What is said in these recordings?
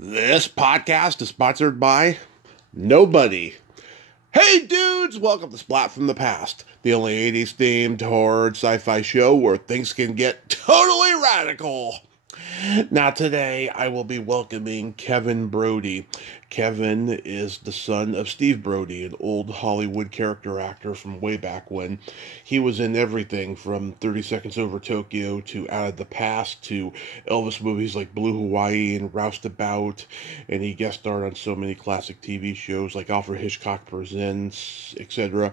This podcast is sponsored by nobody. Hey dudes, welcome to Splat from the Past, the only 80s themed horror sci-fi show where things can get totally radical. Now today I will be welcoming Kevin Brodie. Kevin is the son of Steve Brodie, an old Hollywood character actor from way back when. He was in everything from 30 Seconds Over Tokyo to Out of the Past to Elvis movies like Blue Hawaii and Roustabout, and he guest starred on so many classic TV shows like Alfred Hitchcock Presents, etc.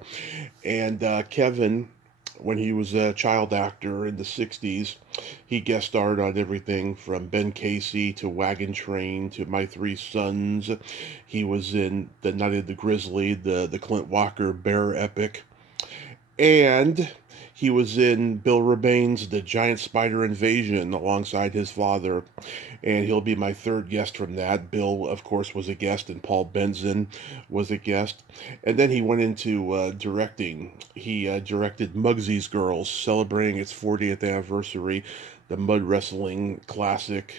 And Kevin, when he was a child actor in the 60s, he guest starred on everything from Ben Casey to Wagon Train to My Three Sons. He was in The Night of the Grizzly, the Clint Walker Bear epic. And he was in Bill Rebane's The Giant Spider Invasion alongside his father. And he'll be my third guest from that. Bill, of course, was a guest, and Paul Benson was a guest. And then he went into directing. He directed Mugsy's Girls, celebrating its 40th anniversary, the mud wrestling classic,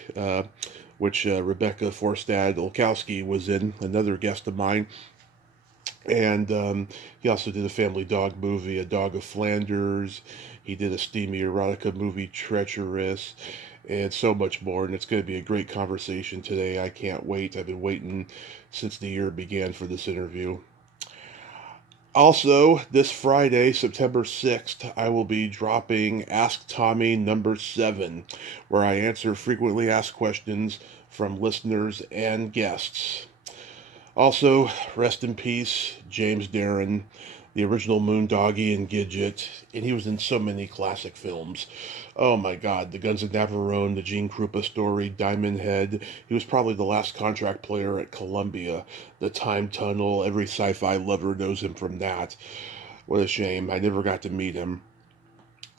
which Rebecca Forstad-Olkowski was in, another guest of mine. And he also did a family dog movie, A Dog of Flanders. He did a steamy erotica movie, Treacherous, and so much more. And it's going to be a great conversation today. I can't wait. I've been waiting since the year began for this interview. Also, this Friday, September 6th, I will be dropping Ask Tommy number 7, where I answer frequently asked questions from listeners and guests. Also, rest in peace, James Darren, the original Moondoggie and Gidget, and he was in so many classic films. Oh my God, The Guns of Navarone, The Gene Krupa Story, Diamond Head. He was probably the last contract player at Columbia. The Time Tunnel, every sci-fi lover knows him from that. What a shame, I never got to meet him.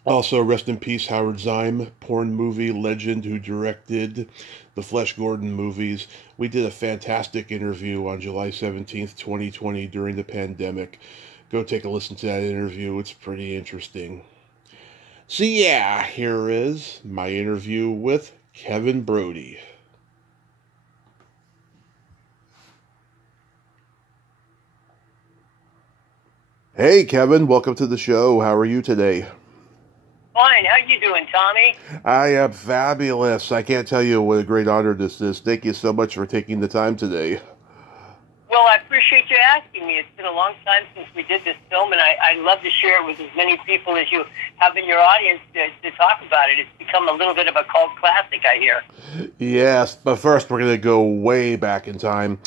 Also, rest in peace, Howard Zime, porn movie legend who directed the Flesh Gordon movies. We did a fantastic interview on July 17th, 2020 during the pandemic. Go take a listen to that interview. It's pretty interesting. So yeah, here is my interview with Kevin Brodie. Hey Kevin, welcome to the show. How are you today? Fine. How you doing, Tommy? I am fabulous. I can't tell you what a great honor this is. Thank you so much for taking the time today. Well, I appreciate you asking me. It's been a long time since we did this film, and I'd love to share it with as many people as you have in your audience to talk about it. It's become a little bit of a cult classic, I hear. Yes, but first we're going to go way back in time.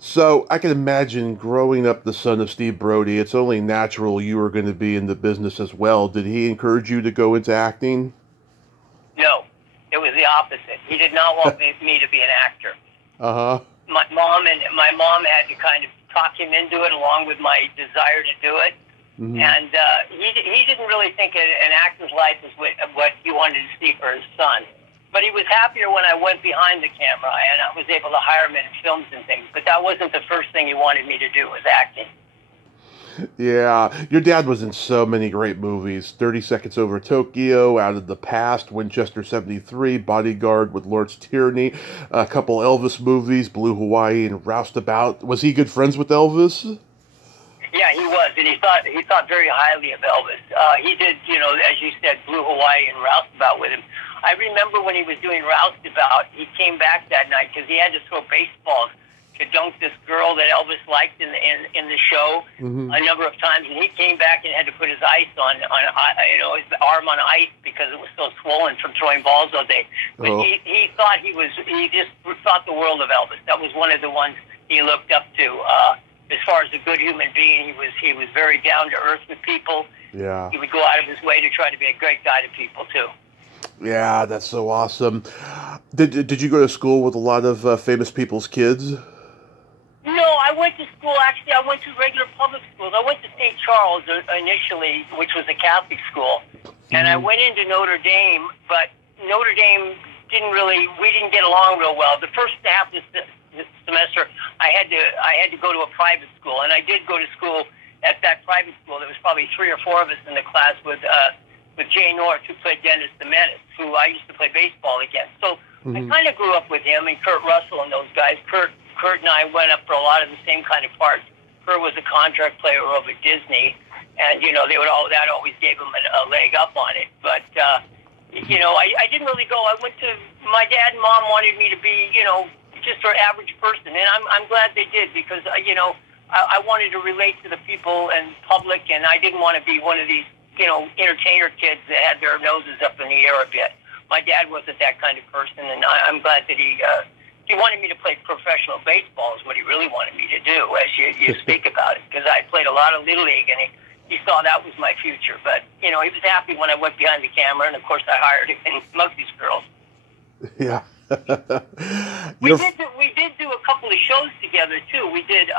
So I can imagine growing up the son of Steve Brodie, it's only natural you were going to be in the business as well. Did he encourage you to go into acting? No, it was the opposite. He did not want me to be an actor. Uh-huh. My mom had to kind of talk him into it, along with my desire to do it. Mm-hmm. And he didn't really think an actor's life is what he wanted to see for his son. But he was happier when I went behind the camera and I was able to hire him in films and things. But that wasn't the first thing he wanted me to do, was acting. Yeah, your dad was in so many great movies. 30 Seconds Over Tokyo, Out of the Past, Winchester 73, Bodyguard with Lawrence Tierney, a couple Elvis movies, Blue Hawaii and Roustabout. Was he good friends with Elvis? Yeah, he was, and he thought very highly of Elvis. He did, as you said, Blue Hawaii and Roustabout with him. I remember when he was doing Roustabout, he came back that night because he had to throw baseballs to dunk this girl that Elvis liked in the show a number of times, and he came back and had to put his ice on his arm on ice because it was so swollen from throwing balls all day. But he just thought the world of Elvis. That was one of the ones he looked up to. As far as a good human being, he was very down to earth with people. Yeah, he would go out of his way to try to be a great guy to people too. Yeah, that's so awesome. Did you go to school with a lot of famous people's kids? No, I went to school, actually, I went to regular public schools. I went to St. Charles initially, which was a Catholic school, and I went into Notre Dame, but Notre Dame we didn't get along real well. The first half of the semester, I had to go to a private school, and I did go to school at that private school. There was probably 3 or 4 of us in the class with Jay North, who played Dennis the Menace, who I used to play baseball against. So I kind of grew up with him and Kurt Russell and those guys. Kurt and I went up for a lot of the same kind of parts. Kurt was a contract player over at Disney, and that always gave him a leg up on it. But I didn't really go. I went to my dad and mom wanted me to be just an average person, and I'm glad they did, because I wanted to relate to the people and public, and I didn't want to be one of these entertainer kids that had their noses up in the air a bit. My dad wasn't that kind of person, and I'm glad that he wanted me to play professional baseball is what he really wanted me to do, as you speak about it, because I played a lot of Little League, and he saw that was my future. But, he was happy when I went behind the camera, and, of course, I hired him in Mugsy's Girls. Yeah. we did do a couple of shows together, too. We did,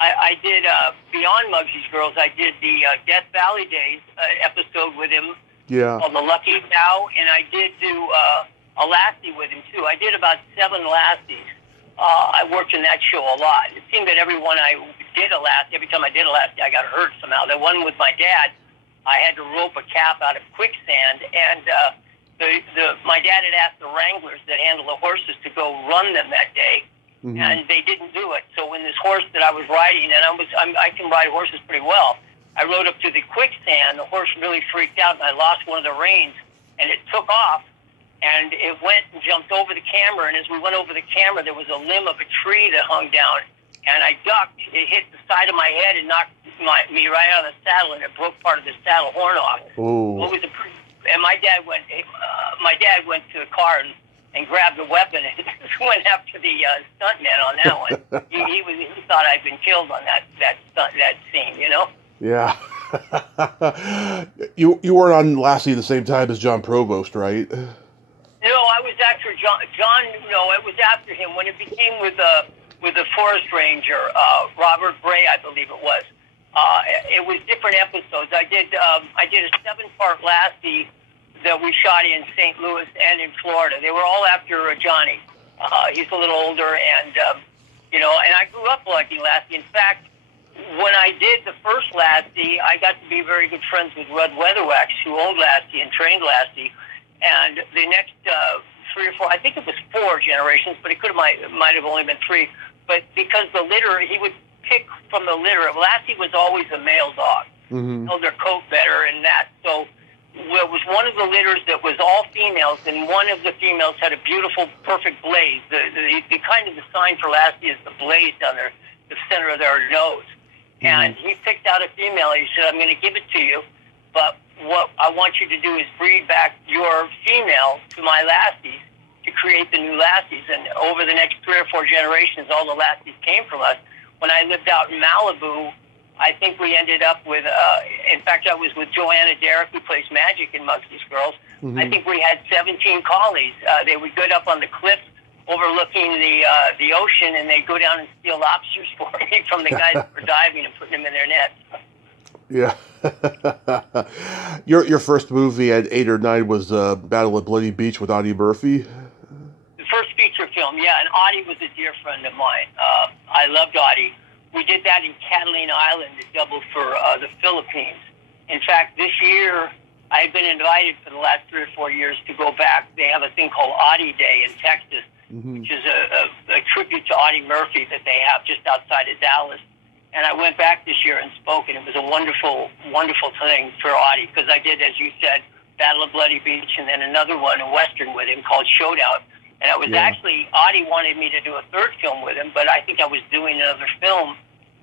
I did Beyond Mugsy's Girls. I did the Death Valley Days episode with him. Yeah. Called The Lucky Cow, and I did do a Lassie with him, too. I did about 7 Lassies. I worked in that show a lot. It seemed that every time I did a Lassie, I got hurt somehow. The one with my dad, I had to rope a calf out of quicksand, and my dad had asked the wranglers that handle the horses to go run them that day, and they didn't do it. So when this horse that I was riding, and I can ride horses pretty well, I rode up to the quicksand. The horse really freaked out, and I lost one of the reins, and it took off, and it went and jumped over the camera. And as we went over the camera, there was a limb of a tree that hung down, and I ducked. It hit the side of my head and knocked me right out of the saddle, and it broke part of the saddle horn off. Ooh. And my dad went to the car and grabbed a weapon and went after the stuntman on that one. He thought I'd been killed on that scene, Yeah. You weren't on Lassie at the same time as John Provost, right? No, I was after John. No, it was after him when it became with the forest ranger, Robert Bray, I believe it was. It was different episodes. I did a 7-part Lassie that we shot in St. Louis and in Florida. They were all after Johnny. He's a little older, and and I grew up liking Lassie. In fact, when I did the first Lassie, I got to be very good friends with Rudd Weatherwax, who owned Lassie and trained Lassie. And the next 3 or 4, I think it was 4 generations, but it might have only been 3. But because the litter, he would pick from the litter. Lassie was always a male dog. Held their coat better and that. So it was one of the litters that was all females, and one of the females had a beautiful, perfect blaze. The kind of the sign for Lassie is the blaze down there, the center of their nose. And he picked out a female. He said, I'm going to give it to you, but what I want you to do is breed back your female to my Lassies to create the new Lassies. And over the next 3 or 4 generations, all the Lassies came from us. When I lived out in Malibu, I think we ended up with, in fact, I was with Joanna Derrick, who plays Magic in Mugsy's Girls. I think we had 17 collies. They would get up on the cliffs overlooking the ocean, and they'd go down and steal lobsters for me from the guys that were diving and putting them in their nets. Yeah. Your first movie at 8 or 9 was Battle at Bloody Beach with Audie Murphy? The first feature film, yeah, and Audie was a dear friend of mine. I loved Audie. We did that in Catalina Island to double for the Philippines. In fact, this year, I've been invited for the last 3 or 4 years to go back. They have a thing called Audie Day in Texas, which is a tribute to Audie Murphy that they have just outside of Dallas. And I went back this year and spoke, and it was a wonderful, wonderful thing for Audie, because I did, as you said, Battle of Bloody Beach, and then another one, a Western with him called Showdown. And I was actually, Audie wanted me to do a 3rd film with him, but I think I was doing another film,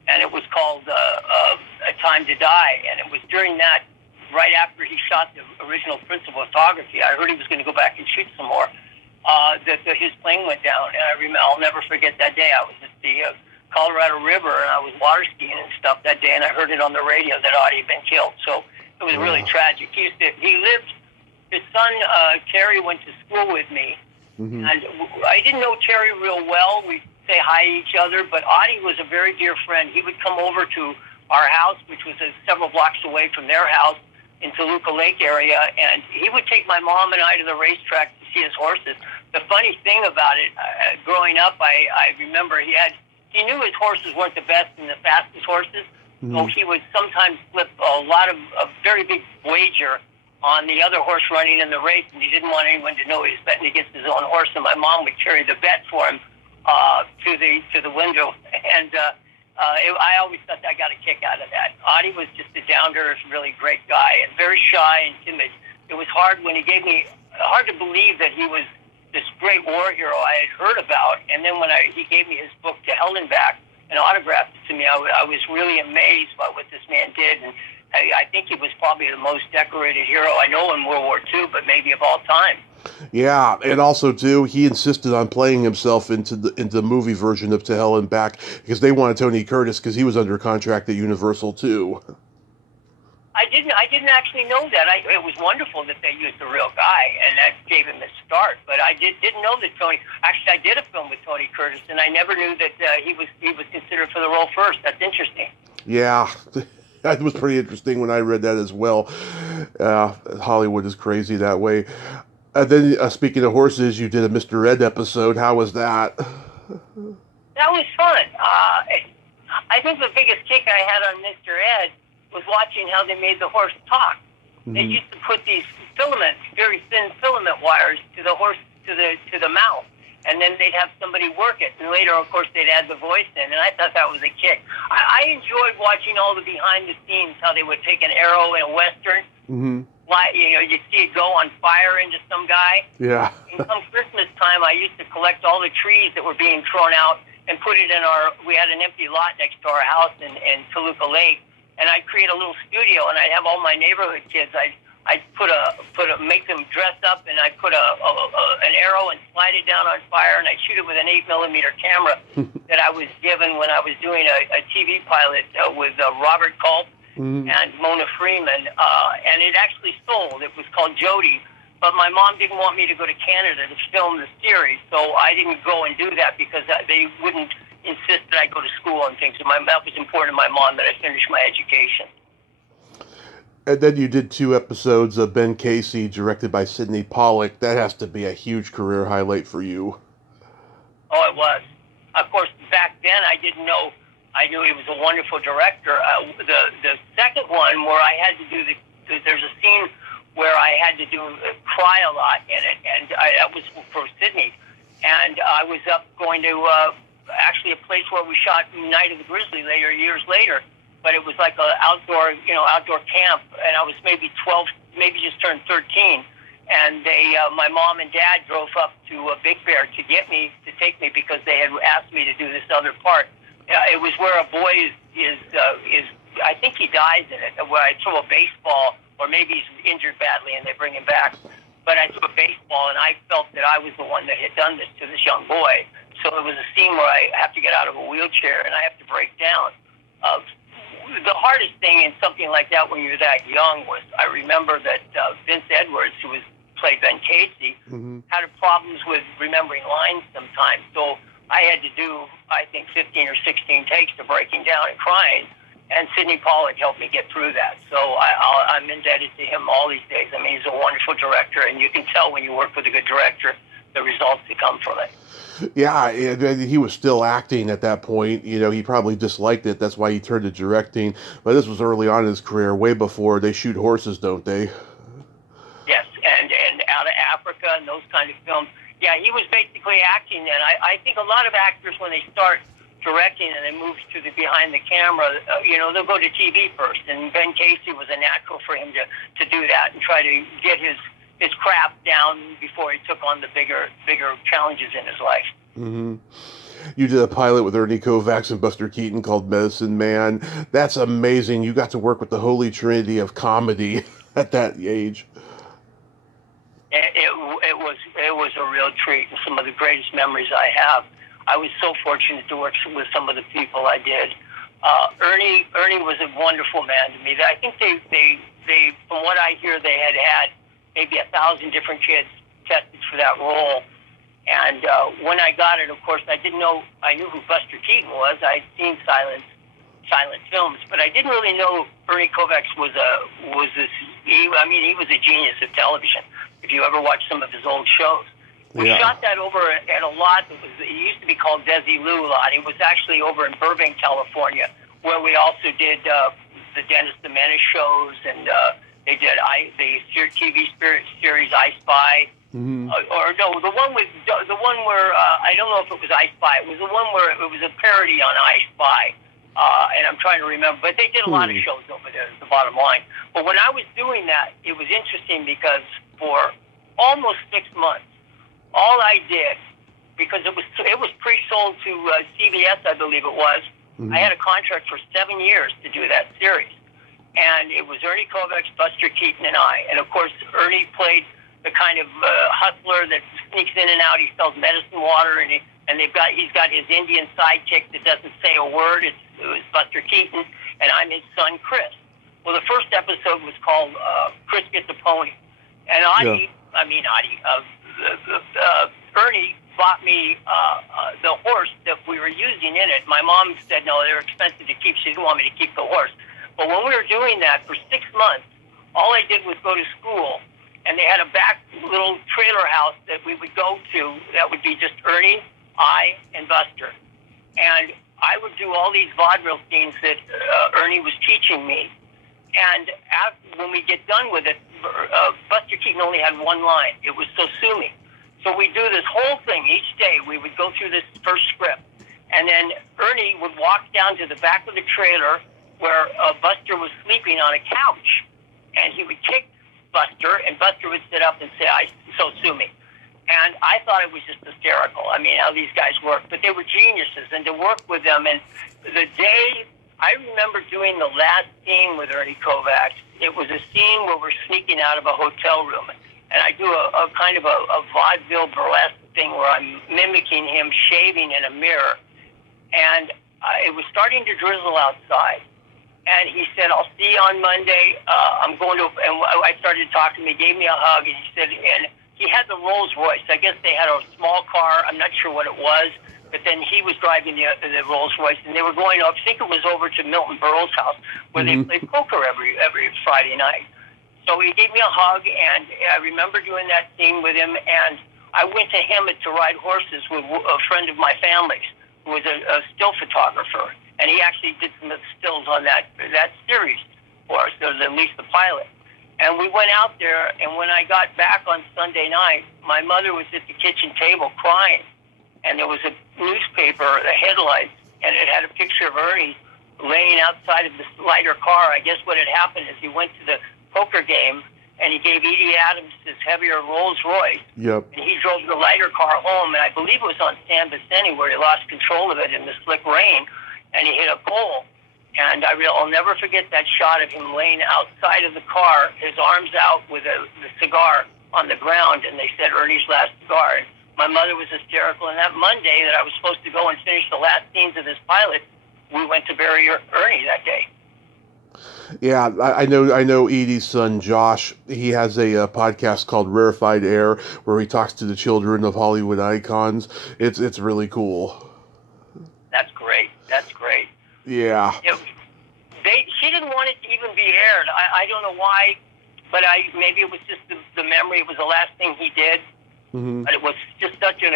and it was called A Time to Die. And it was during that, right after he shot the original principal photography, I heard he was going to go back and shoot some more, that his plane went down. And I'll never forget that day. I was at the Colorado River, and I was water skiing and stuff that day, and I heard it on the radio that Audie had been killed. So it was really tragic. He lived, his son, Terry, went to school with me, and I didn't know Terry real well. We'd say hi to each other, but Audie was a very dear friend. He would come over to our house, which was several blocks away from their house in Toluca Lake area, and he would take my mom and I to the racetrack to see his horses. The funny thing about it, growing up, I remember he knew his horses weren't the best and the fastest horses, so he would sometimes flip a very big wager on the other horse running in the race, and he didn't want anyone to know he was betting against his own horse. And my mom would carry the bet for him to the window, and I always thought I got a kick out of that. Audie was just a down-to-earth, really great guy, and very shy and timid. It was hard when hard to believe that he was this great war hero I had heard about, and then when he gave me his book to hell and back and autographed it to me, I was really amazed by what this man did, and I think he was probably the most decorated hero I know in World War II, but maybe of all time. Yeah, and also too, he insisted on playing himself into the movie version of To Hell and Back because they wanted Tony Curtis because he was under contract at Universal too. I didn't actually know that. It was wonderful that they used the real guy, and that gave him a start. But I didn't know that Tony. Actually, I did a film with Tony Curtis, and I never knew that he was considered for the role first. That's interesting. Yeah. That was pretty interesting when I read that as well. Hollywood is crazy that way. And then, speaking of horses, you did a Mr. Ed episode. How was that? That was fun. I think the biggest kick I had on Mr. Ed was watching how they made the horse talk. Mm-hmm. They used to put these very thin filament wires to the horse, to the mouth. And then they'd have somebody work it. And later, of course, they'd add the voice in. And I thought that was a kick. I enjoyed watching all the behind the scenes, how they would take an arrow in a Western. Mm-hmm. You'd see it go on fire into some guy. Yeah. And come Christmas time, I used to collect all the trees that were being thrown out and put it in we had an empty lot next to our house in Toluca Lake. And I'd create a little studio, and I'd have all my neighborhood kids. I'd make them dress up, and I'd put an arrow and slide it down on fire, and I'd shoot it with an 8mm camera that I was given when I was doing a TV pilot with Robert Culp and Mona Freeman, and it actually sold. It was called Jody, but my mom didn't want me to go to Canada to film the series, so I didn't go and do that because they wouldn't insist that I go to school and things. So that was important to my mom that I finish my education. And then you did 2 episodes of Ben Casey, directed by Sidney Pollack. That has to be a huge career highlight for you. Oh, it was. Of course, back then I didn't know. I knew he was a wonderful director. The second one where I had to do there's a scene where I had to cry a lot in it, and that was for Sidney. And I was up going to actually a place where we shot Night of the Grizzly years later. But it was like an outdoor camp, and I was maybe 12, maybe just turned 13. And my mom and dad drove up to Big Bear to take me because they had asked me to do this other part. It was where a boy is I think he dies in it, where I throw a baseball, or maybe he's injured badly and they bring him back. But I threw a baseball, and I felt that I was the one that had done this to this young boy. So it was a scene where I have to get out of a wheelchair and I have to break down. The hardest thing in something like that when you're that young was, I remember that Vince Edwards, who played Ben Casey, had problems with remembering lines sometimes. So I had to do, I think, 15 or 16 takes to breaking down and crying. And Sidney Pollack helped me get through that. So I'm indebted to him all these days. I mean, he's a wonderful director, and you can tell when you work with a good director the results that come from it. Yeah, he was still acting at that point. You know, he probably disliked it. That's why he turned to directing. But this was early on in his career, way before they shoot horses, don't they? Yes, and Out of Africa and those kind of films. Yeah, he was basically acting then. I think a lot of actors, when they start directing and they move to the behind the camera, they'll go to TV first. And Ben Casey was a natural for him to do that and try to get his craft down before he took on the bigger challenges in his life. Mm-hmm. You did a pilot with Ernie Kovacs and Buster Keaton called Medicine Man. That's amazing. You got to work with the holy trinity of comedy at that age. It was a real treat, and some of the greatest memories I have. I was so fortunate to work with some of the people I did. Ernie was a wonderful man to me. I think they from what I hear, they had maybe 1,000 different kids tested for that role. And when I got it, of course, I knew who Buster Keaton was. I'd seen silent films, but I didn't really know Ernie Kovacs he was a genius of television. If you ever watch some of his old shows. We shot that over at a lot it used to be called Desilu lot. It was actually over in Burbank, California, where we also did the Dennis the Menace shows and They did the TV series I Spy. Or no, the one where I don't know if it was I Spy. It was the one where it was a parody on I Spy, and I'm trying to remember. But they did a lot of shows over there. Is the bottom line. But when I was doing that, it was interesting because for almost 6 months, all I did, because it was pre-sold to CBS, I believe it was. I had a contract for 7 years to do that series, and it was Ernie Kovac, Buster Keaton, and I. And of course, Ernie played the kind of hustler that sneaks in and out. He sells medicine water, and he's got his Indian sidekick that doesn't say a word. It was Buster Keaton, and I'm his son, Chris. Well, the first episode was called Chris Gets a Pony, and Ernie bought me the horse that we were using in it. My mom said, no, they were expensive to keep. She didn't want me to keep the horse. But when we were doing that for 6 months, all I did was go to school, and they had a back little trailer house that we would go to that would be just Ernie, I, and Buster. And I would do all these vaudeville scenes that Ernie was teaching me. And when we get done with it, Buster Keaton only had one line. It was "So sue me." So we do this whole thing each day. We would go through this first script. And then Ernie would walk down to the back of the trailer where Buster was sleeping on a couch. And he would kick Buster, and Buster would sit up and say, "So sue me." And I thought it was just hysterical. I mean, how these guys work. But they were geniuses, and to work with them. And the day, I remember doing the last scene with Ernie Kovac. It was a scene where we're sneaking out of a hotel room. And I do a kind of a vaudeville burlesque thing where I'm mimicking him shaving in a mirror. And it was starting to drizzle outside. And he said, "I'll see you on Monday. I'm going to," and I started talking to him. He gave me a hug, and he said, and he had the Rolls Royce. I guess they had a small car. I'm not sure what it was. But then he was driving the Rolls Royce, and they were going up. I think it was over to Milton Berle's house, where they play poker every Friday night. So he gave me a hug, and I remember doing that scene with him. And I went to him to ride horses with a friend of my family's, who was a still photographer, and he actually did some of the stills on that series for us, at least the pilot. And we went out there, and when I got back on Sunday night, my mother was at the kitchen table crying. And there was a newspaper, the headlights, and it had a picture of Ernie laying outside of this lighter car. I guess what had happened is he went to the poker game, and he gave Edie Adams his heavier Rolls Royce. Yep. And he drove the lighter car home, and I believe it was on San Vicente where he lost control of it in the slick rain, and he hit a pole. And I'll never forget that shot of him laying outside of the car, his arms out with the cigar on the ground, and they said Ernie's last cigar. And my mother was hysterical, and that Monday that I was supposed to go and finish the last scenes of this pilot, we went to bury Ernie that day. Yeah, I know Edie's son, Josh. He has a podcast called Rarefied Air, where he talks to the children of Hollywood icons. It's really cool. That's great. That's great. Yeah. She didn't want it to even be aired. I don't know why, but maybe it was just the memory. It was the last thing he did. Mm-hmm. But it was just such a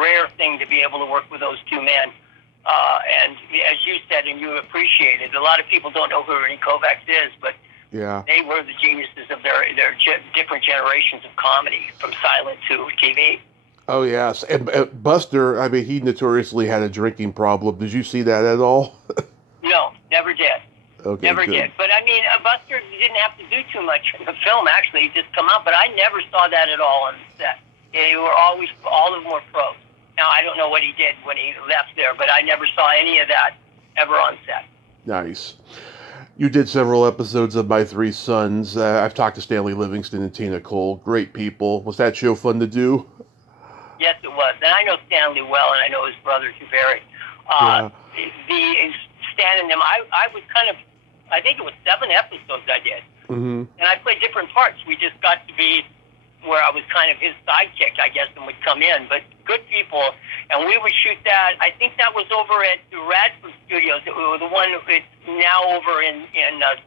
rare thing to be able to work with those two men. And as you said, and you appreciated, a lot of people don't know who Ernie Kovac is, but yeah, they were the geniuses of their different generations of comedy, from silent to TV. Oh, yes. And Buster, I mean, he notoriously had a drinking problem. Did you see that at all? No, never did. Okay, never did. But, I mean, Buster didn't have to do too much in the film, actually. He just come out. But I never saw that at all on the set. They were always, all of them were pros. Now, I don't know what he did when he left there, but I never saw any of that ever on set. Nice. You did several episodes of My Three Sons. I've talked to Stanley Livingston and Tina Cole. Great people. Was that show fun to do? Yes, it was. And I know Stanley well, and I know his brother, Barry. Stan and them, I was kind of, I think it was 7 episodes I did. Mm-hmm. And I played different parts. We just got to be where I was kind of his sidekick, I guess, and would come in. But good people. And we would shoot that. I think that was over at the Radford Studios. It was the one that's now over in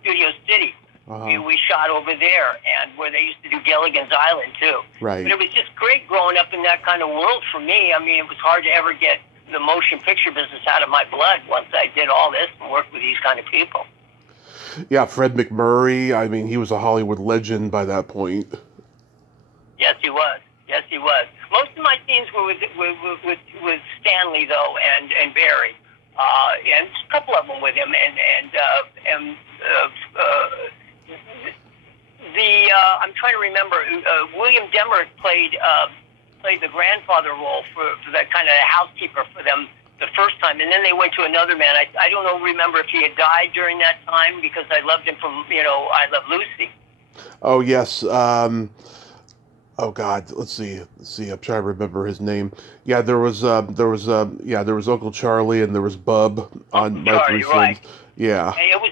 Studio City. Uh-huh. We shot over there, and where they used to do Gilligan's Island, too. Right. But it was just great growing up in that kind of world for me. I mean, it was hard to ever get the motion picture business out of my blood once I did all this and worked with these kind of people. Yeah, Fred McMurray. I mean, he was a Hollywood legend by that point. Yes, he was. Yes, he was. Most of my scenes were with Stanley though, and Barry, and a couple of them with him, and I'm trying to remember. William Demarest played the grandfather role for that kind of housekeeper for them the first time, and then they went to another man. I don't know, remember if he had died during that time, because I loved him from I Love Lucy. Oh yes. Oh God, let's see. I'm trying to remember his name. Yeah, there was Uncle Charlie, and there was Bub on My Three Sons. Right. Yeah. And it was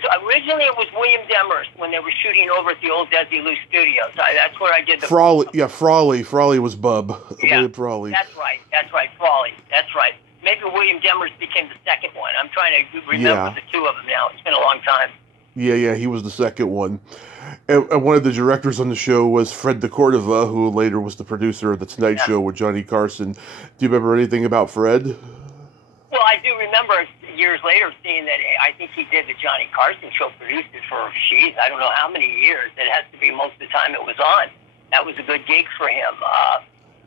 William Demarest when they were shooting over at the old Desilu Studios. That's where I did the Frawley. Yeah, Frawley was Bub. Yeah, William Frawley. That's right. Frawley. That's right. Maybe William Demarest became the second one. I'm trying to remember the two of them now. It's been a long time. Yeah, he was the second one. And one of the directors on the show was Fred de Cordova, who later was the producer of The Tonight Show with Johnny Carson. Do you remember anything about Fred? Well, I do remember years later seeing that. I think he did the Johnny Carson show, produced it for, I don't know how many years. It has to be most of the time it was on. That was a good gig for him.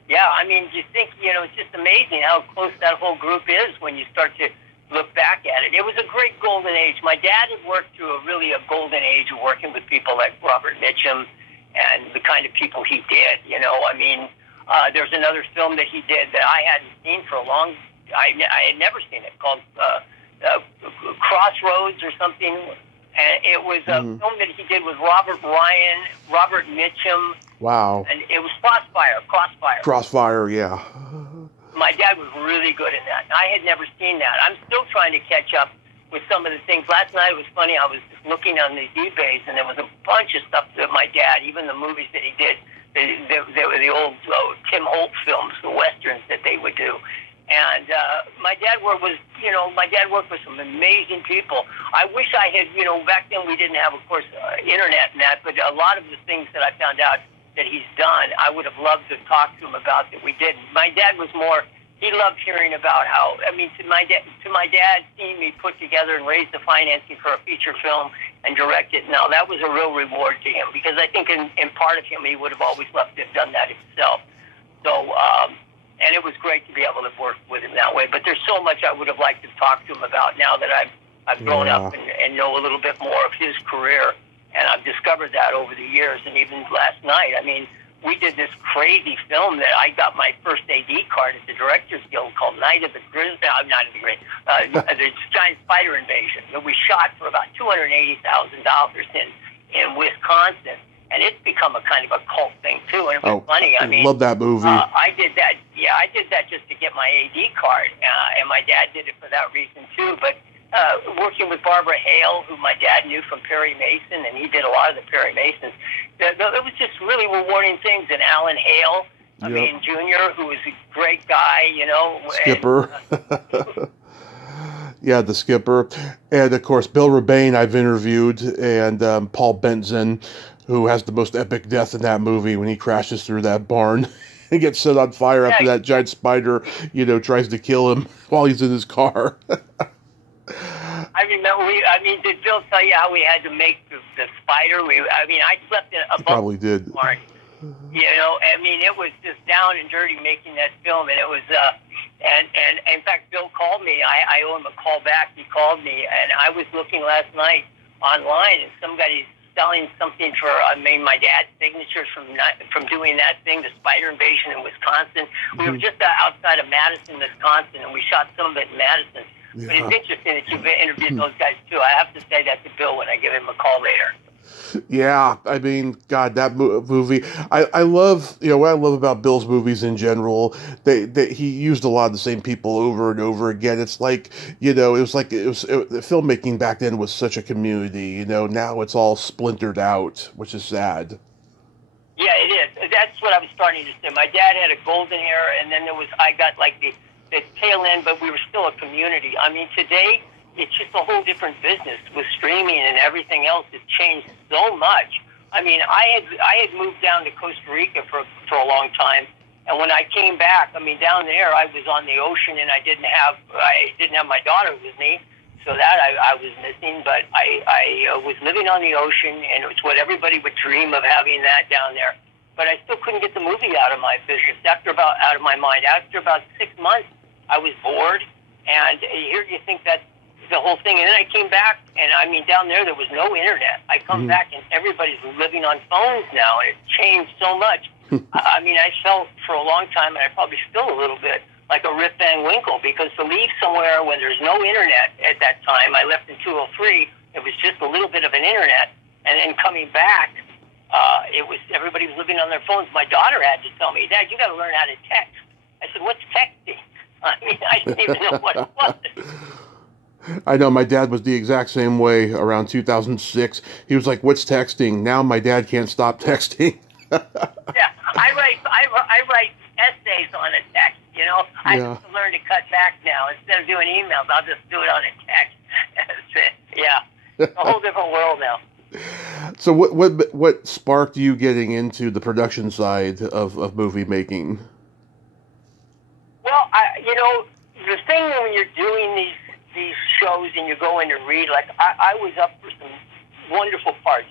Yeah, I mean, you think, it's just amazing how close that whole group is when you start to look back at it. It was a great golden age. My dad had worked through a golden age of working with people like Robert Mitchum and the kind of people he did. I mean, there's another film that he did that I hadn't seen for a long. I had never seen it, called Crossroads or something. And it was a film that he did with Robert Ryan, Robert Mitchum. Wow. And it was Crossfire. Crossfire, yeah. My dad was really good in that. I had never seen that. I'm still trying to catch up with some of the things. Last night it was funny. I was looking on these eBays, and there was a bunch of stuff that my dad, even the movies that he did, they were the old Tim Holt films, the westerns that they would do. And my dad worked with some amazing people. I wish I had, back then we didn't have, of course, internet and that, but a lot of the things that I found out that he's done, I would have loved to talk to him about that we didn't. My dad was more, he loved hearing about how, to my dad, seeing me put together and raise the financing for a feature film and direct it, now that was a real reward to him, because I think in part of him, he would have always loved to have done that himself. So, and it was great to be able to work with him that way. But there's so much I would have liked to talk to him about now that I've grown up and know a little bit more of his career. And I've discovered that over the years. And even last night, we did this crazy film that I got my first AD card at the Directors Guild called Night of the Giant Spider Invasion, that we shot for about $280,000 in Wisconsin. And it's become a kind of a cult thing too, and it was funny. I love that movie. I did that. Yeah, I did that just to get my AD card, and my dad did it for that reason too. But working with Barbara Hale, who my dad knew from Perry Mason, and he did a lot of the Perry Masons. It was just really rewarding things. And Alan Hale, Jr., who was a great guy, Skipper. Yeah, the Skipper, and of course Bill Rebane I've interviewed, and Paul Benson, who has the most epic death in that movie when he crashes through that barn and gets set on fire after that giant spider, tries to kill him while he's in his car. I remember, did Bill tell you how we had to make the spider? I slept in a probably did. Barn. It was just down and dirty making that film, and it was, and in fact, Bill called me. I owe him a call back. He called me, and I was looking last night online, and somebody's selling something for, my dad's signatures from doing that thing, the spider invasion in Wisconsin. We were just outside of Madison, Wisconsin, and we shot some of it in Madison. Yeah. But it's interesting that you've interviewed those guys too. I have to say that to Bill when I give him a call later. Yeah, God, that movie. I love, what I love about Bill's movies in general. He used a lot of the same people over and over again. It's like, filmmaking back then was such a community. Now it's all splintered out, which is sad. Yeah, it is. That's what I was starting to say. My dad had a golden era, and then I got like the tail end, but we were still a community. Today, it's just a whole different business with streaming and everything else. It's changed so much. I had moved down to Costa Rica for a long time, and when I came back, down there I was on the ocean, and I didn't have my daughter with me, So that I was missing, but I was living on the ocean, and it was what everybody would dream of having that down there. But I still couldn't get the movie out of my business. Out of my mind. After about 6 months, I was bored, and here you think that's the whole thing. And then I came back, and I mean, down there was no internet. I come back, and everybody's living on phones now, and it changed so much. I mean, I felt for a long time, and I probably still a little bit, like a Rip Van Winkle, because to leave somewhere when there's no internet at that time, I left in 203, it was just a little bit of an internet, and then coming back, everybody was living on their phones. My daughter had to tell me, Dad, you got to learn how to text. I said, what's texting? I mean, I didn't even know what it was. I know my dad was the exact same way around 2006. He was like, what's texting? Now my dad can't stop texting. Yeah, I write essays on a text, you know. I have to learn to cut back now. Instead of doing emails, I'll just do it on a text. That's it. Yeah, it's a whole different world now. So what sparked you getting into the production side of movie making? Well, the thing when you're doing these shows and you go in to read, like I was up for some wonderful parts.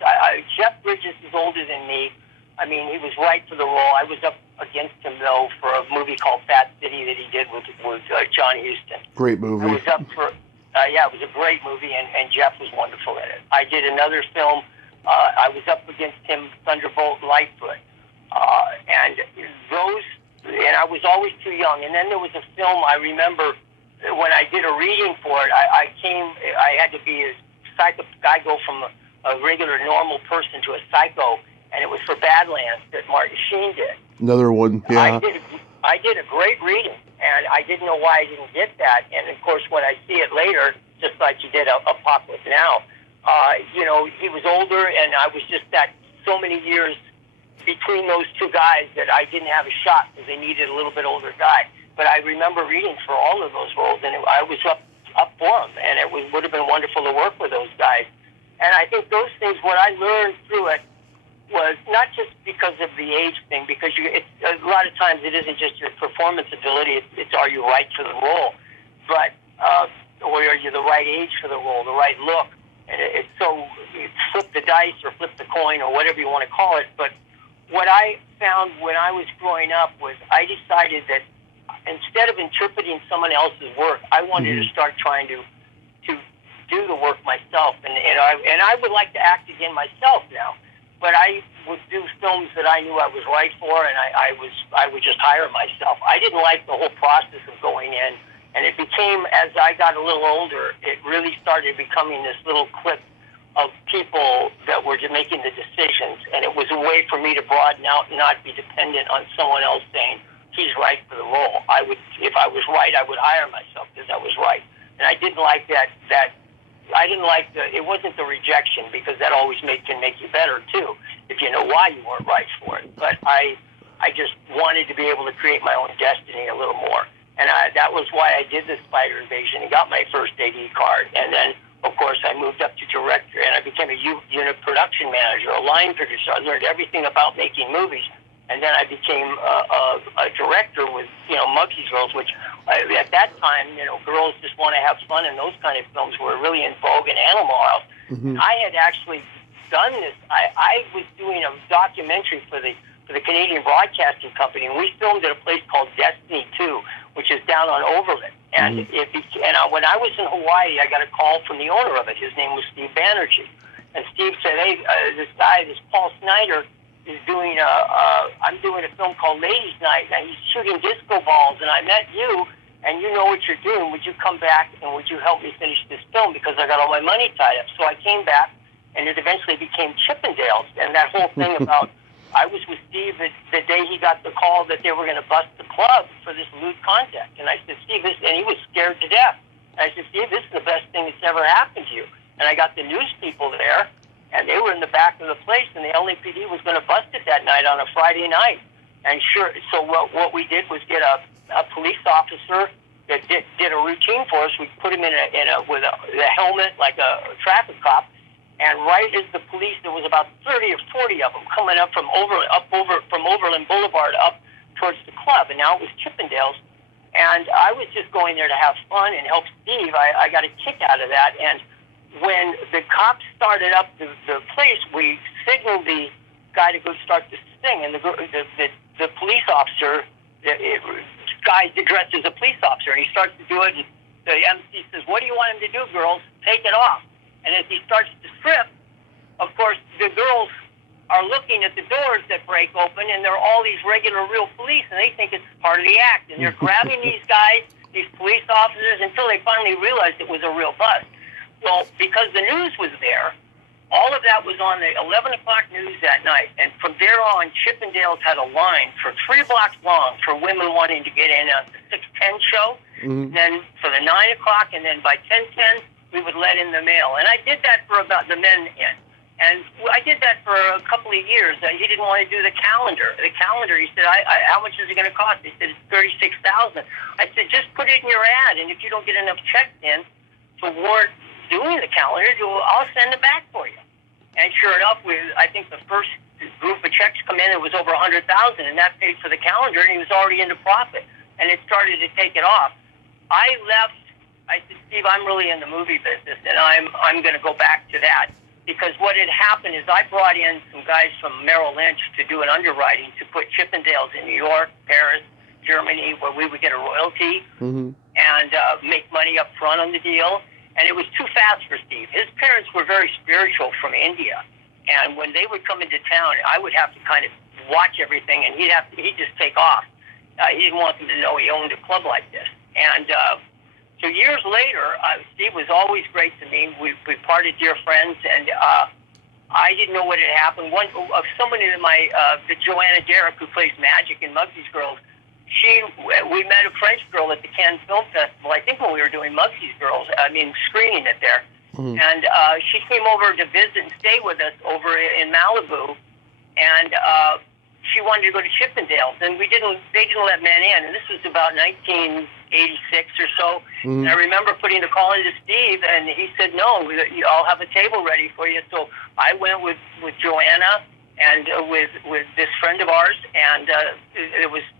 Jeff Bridges is older than me. I mean, he was right for the role. I was up against him, though, for a movie called Fat City that he did with John Huston. Great movie. I was up for, it was a great movie, and Jeff was wonderful in it. I did another film. I was up against him, Thunderbolt Lightfoot. And I was always too young. And then there was a film I remember when I did a reading for it, I had to be a psycho. I go from a regular, normal person to a psycho. And it was for Badlands that Martin Sheen did. Another one, yeah. I did a great reading, and I didn't know why I didn't get that. And, of course, when I see it later, just like you did Apocalypse Now, he was older, and I was just so many years between those two guys that I didn't have a shot because they needed a little bit older guy. But I remember reading for all of those roles, and I was up for them, and it would have been wonderful to work with those guys. And I think those things, what I learned through it, was not just because of the age thing, because a lot of times it isn't just your performance ability, it's are you right for the role, but or are you the right age for the role, the right look, and it's so flip the dice or flip the coin or whatever you want to call it. But what I found when I was growing up was I decided that instead of interpreting someone else's work, I wanted to start trying to do the work myself, and I would like to act again myself now. But I would do films that I knew I was right for, and I would just hire myself. I didn't like the whole process of going in, and it became, as I got a little older, it really started becoming this little clique of people that were making the decisions, and it was a way for me to broaden out and not be dependent on someone else saying, he's right for the role. If I was right, I would hire myself because I was right. And I didn't like that I didn't like it wasn't the rejection, because that always can make you better too, if you know why you weren't right for it. But I just wanted to be able to create my own destiny a little more. And that was why I did the Spider Invasion and got my first AD card. And then, of course, I moved up to director, and I became a unit production manager, a line producer. I learned everything about making movies. And then I became a director with, Mugsy's Girls, which at that time, girls just want to have fun, and those kind of films were really in vogue in Animal House. I had actually done this. I was doing a documentary for the Canadian Broadcasting Company, and we filmed at a place called Destiny 2, which is down on Overland. And when I was in Hawaii, I got a call from the owner of it. His name was Steve Banerjee. And Steve said, hey, this Paul Snyder, is doing I'm doing a film called Ladies Night, and he's shooting disco balls, and I met you, and you know what you're doing. Would you come back, and would you help me finish this film, because I got all my money tied up? So I came back, and it eventually became Chippendales, and that whole thing about I was with Steve the day he got the call that they were going to bust the club for this lewd content, and I said, Steve, and he was scared to death. And I said, Steve, this is the best thing that's ever happened to you. And I got the news people there, and they were in the back of the place, and the LAPD was going to bust it that night on a Friday night. And so what we did was get a police officer that did a routine for us. We put him with a helmet like a traffic cop, and right as the police, there was about 30 or 40 of them coming up from Overland Boulevard up towards the club, and now it was Chippendales. And I was just going there to have fun and help Steve. I got a kick out of that. And when the cops started up the place, we signaled the guy to go start to sing. And the police officer, guy dressed as a police officer, and he starts to do it. And the MC says, "What do you want him to do, girls? Take it off." And as he starts to strip, of course, the girls are looking at the doors that break open, and they're all these regular real police, and they think it's part of the act. And they're grabbing these guys, these police officers, until they finally realized it was a real bust. Well, because the news was there, all of that was on the 11 o'clock news that night. And from there on, Chippendales had a line for 3 blocks long for women wanting to get in on the 6:10 show. Mm-hmm. Then for the 9 o'clock, and then by 10:10, we would let in the male. And I did that for about the men in. And I did that for a couple of years. He didn't want to do the calendar. The calendar, he said, how much is it going to cost? He said, it's $36,000. I said, just put it in your ad, and if you don't get enough checks in to warrant doing the calendar, I'll send it back for you. And sure enough, I think the first group of checks come in, it was over $100,000, and that paid for the calendar, and he was already into profit. And it started to take it off. I left. I said, Steve, I'm really in the movie business, and I'm going to go back to that. Because what had happened is I brought in some guys from Merrill Lynch to do an underwriting to put Chippendales in New York, Paris, Germany, where we would get a royalty and make money up front on the deal. And it was too fast for Steve. His parents were very spiritual from India. And when they would come into town, I would have to kind of watch everything, and he'd just take off. He didn't want them to know he owned a club like this. And so years later, Steve was always great to me. We parted dear friends, and I didn't know what had happened. Someone in the Joanna Derrick, who plays Magic in Mugsy's Girls, we met a French girl at the Cannes Film Festival, I think when we were doing Mugsy's Girls, screening it there. Mm-hmm. And she came over to visit and stay with us over in Malibu, and she wanted to go to Chippendales, and they didn't let men in. And this was about 1986 or so. Mm-hmm. And I remember putting the call into Steve, and he said, "No, I'll have a table ready for you." So I went with Joanna and with this friend of ours, and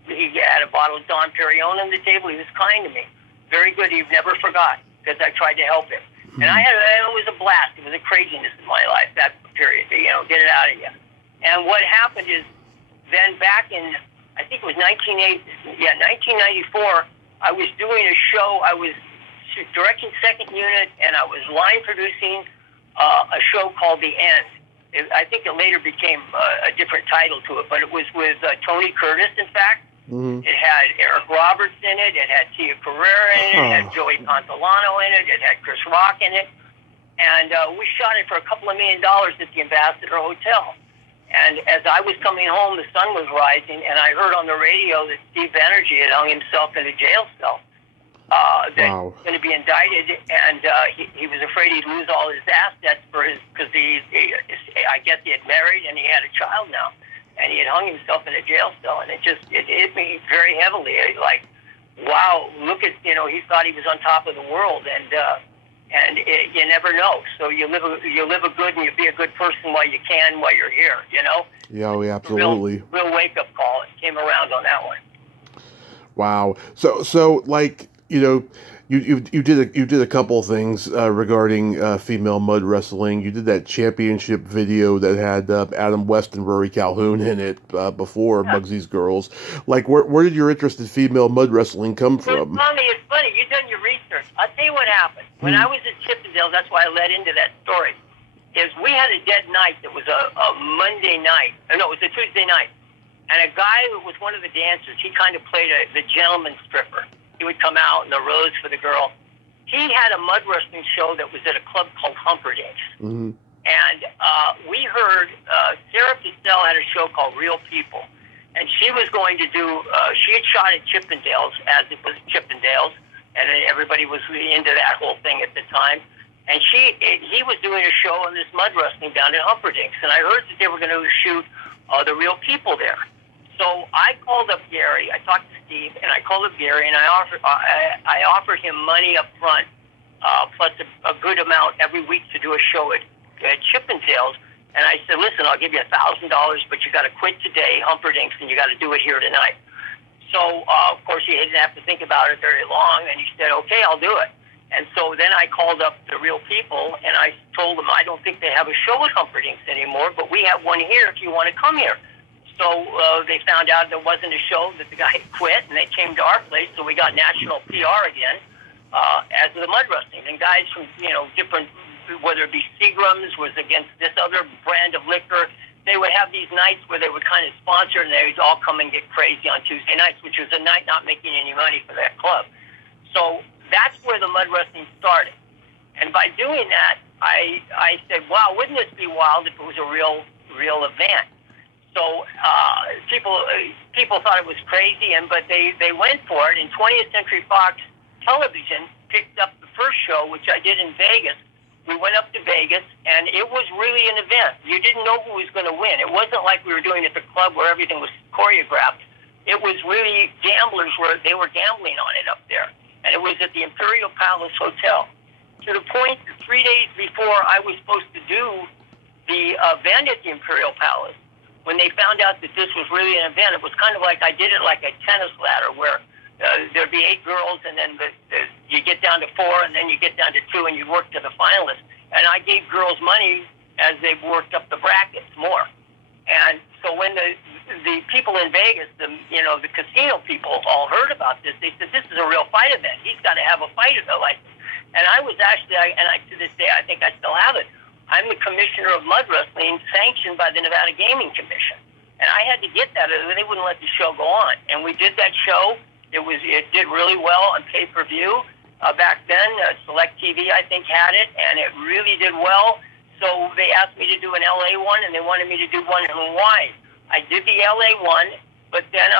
he had a bottle of Dom Perignon on the table. He was kind to me, very good. He never forgot, because I tried to help him. Mm-hmm. And it was a blast. It was a craziness in my life, that period. Get it out of you. And what happened is, then back in, I think it was 1994, I was doing a show. I was directing second unit, and I was line producing a show called The End. I think it later became a different title to it, but it was with Tony Curtis, in fact. Mm-hmm. It had Eric Roberts in it. It had Tia Carrera in it. It had Joey Consolano in it. It had Chris Rock in it. And we shot it for $2 million at the Ambassador Hotel. And as I was coming home, the sun was rising, and I heard on the radio that Steve Banerjee had hung himself in a jail cell. That he was going to be indicted, and he was afraid he'd lose all his assets because I guess he had married and he had a child now, and he had hung himself in a jail cell, and it hit me very heavily. Like, wow, look at, he thought he was on top of the world, and you never know. So you live a good, and you be a good person while you can, while you're here. Yeah, absolutely. Real wake up call. It came around on that one. Wow. So like, you did a couple of things regarding female mud wrestling. You did that championship video that had Adam West and Rory Calhoun in it before Mugsy's Girls. Like, where did your interest in female mud wrestling come from? It's funny. You've done your research. I'll tell you what happened. When I was at Chippendales, that's why I led into that story, is we had a dead night that was a Monday night. No, it was a Tuesday night. And a guy who was one of the dancers, he kind of played the gentleman stripper. He would come out in the rose for the girl. He had a mud wrestling show that was at a club called Humperdinck's. Mm-hmm. And we heard Sarah Pistell had a show called Real People. And she was going to do, she had shot at Chippendales, as it was Chippendales, and everybody was into that whole thing at the time. And he was doing a show on this mud wrestling down in Humperdinck's. And I heard that they were going to shoot the Real People there. So I called up Gary. I talked to Steve, and I called up Gary, and I offered him money up front, plus a good amount every week to do a show at Chippendales. And I said, "Listen, I'll give you $1,000, but you got to quit today, Humperdinck's, and you got to do it here tonight." So, of course, he didn't have to think about it very long, and he said, okay, I'll do it. And so then I called up the real people, and I told them, I don't think they have a show at Humperdinck's anymore, but we have one here if you want to come here. So they found out there wasn't a show, that the guy quit, and they came to our place, so we got national PR again as the mud wrestling. And guys from, different, whether it be Seagram's was against this other brand of liquor, they would have these nights where they would kind of sponsor, and they would all come and get crazy on Tuesday nights, which was a night not making any money for that club. So that's where the mud wrestling started. And by doing that, I said, wow, wouldn't this be wild if it was a real event? So people thought it was crazy, but they went for it. And 20th Century Fox Television picked up the first show, which I did in Vegas. We went up to Vegas, and it was really an event. You didn't know who was going to win. It wasn't like we were doing at the club where everything was choreographed. It was really gamblers they were gambling on it up there. And it was at the Imperial Palace Hotel. To the point that 3 days before I was supposed to do the event at the Imperial Palace, when they found out that this was really an event, it was kind of like I did it like a tennis ladder where there'd be 8 girls, and then you get down to 4, and then you get down to 2, and you work to the finalists. And I gave girls money as they worked up the brackets more. And so when the people in Vegas, the casino people all heard about this, they said, this is a real fight event. He's got to have a fight license. And I was actually, to this day, I think I still have it. I'm the commissioner of mud wrestling sanctioned by the Nevada Gaming Commission. And I had to get that, or they wouldn't let the show go on. And we did that show. It did really well on pay-per-view. Back then, Select TV, I think, had it, and it really did well. So they asked me to do an LA one, and they wanted me to do one in Hawaii. I did the LA one, but then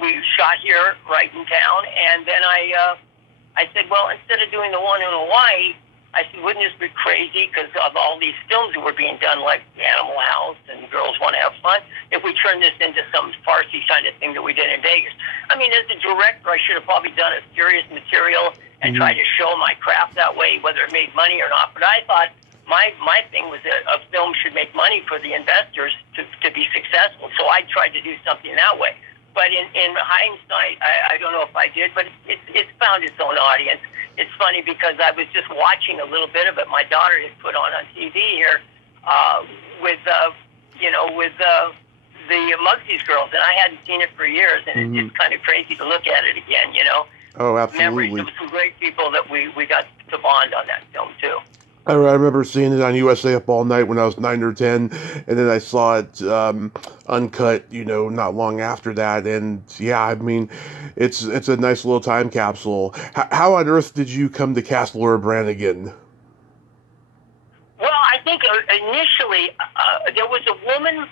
we shot here right in town, and then I said, well, instead of doing the one in Hawaii, I said, wouldn't this be crazy because of all these films that were being done, like Animal House and Girls Want to Have Fun, if we turn this into some farcy kind of thing that we did in Vegas? I mean, as a director, I should have probably done a serious material and tried to show my craft that way, whether it made money or not. But I thought my thing was that a film should make money for the investors to be successful. So I tried to do something that way. But in hindsight, I don't know if I did, but it's found its own audience. It's funny because I was just watching a little bit of it. My daughter had put on TV here with the Mugsy's girls, and I hadn't seen it for years, and it's kind of crazy to look at it again, Oh, absolutely. Memories of some great people that we got to bond on that film, too. I remember seeing it on USA Up All Night when I was 9 or 10, and then I saw it uncut, not long after that. And yeah, I mean, it's a nice little time capsule. How on earth did you come to cast Laura Branigan? Well, I think initially there was a woman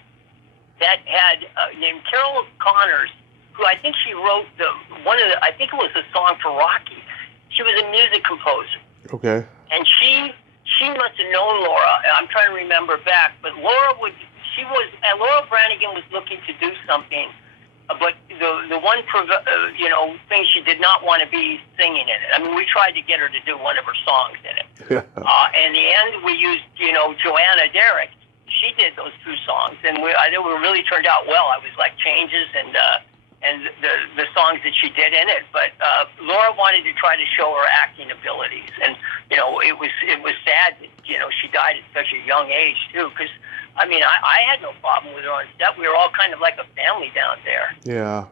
that had named Carol Connors, who I think she wrote I think it was a song for Rocky. She was a music composer. Okay. And she must have known Laura. I'm trying to remember back, but Laura Branigan was looking to do something, but the one thing she did not want to be singing in it. I mean, we tried to get her to do one of her songs in it. In the end, we used Joanna Derrick. She did those 2 songs, and they were really turned out well. I was like changes and the songs that she did in it. But Laura wanted to try to show her acting abilities, and it was sad that she died at such a young age too. Because I mean, I had no problem with her on set. We were all kind of like a family down there. Yeah.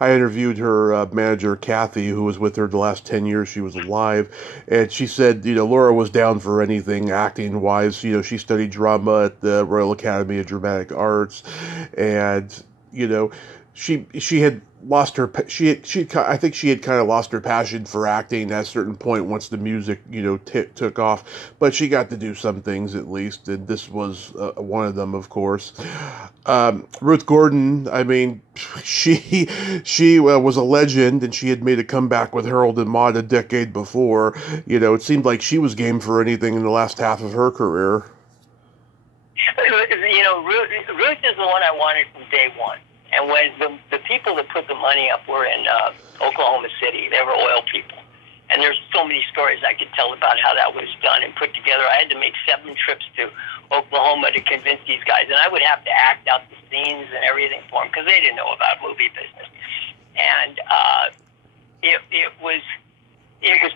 I interviewed her manager, Kathy, who was with her the last 10 years she was alive, and she said, Laura was down for anything acting-wise. She studied drama at the Royal Academy of Dramatic Arts, and, she had lost her. I think she had kind of lost her passion for acting at a certain point once the music, took off. But she got to do some things at least, and this was one of them, of course. Ruth Gordon. I mean, she was a legend, and she had made a comeback with Harold and Maude a decade before. It seemed like she was game for anything in the last half of her career. Ruth is the one I wanted from day one. And when the people that put the money up were in Oklahoma City, they were oil people. And there's so many stories I could tell about how that was done and put together. I had to make 7 trips to Oklahoma to convince these guys, and I would have to act out the scenes and everything for them because they didn't know about movie business. And it was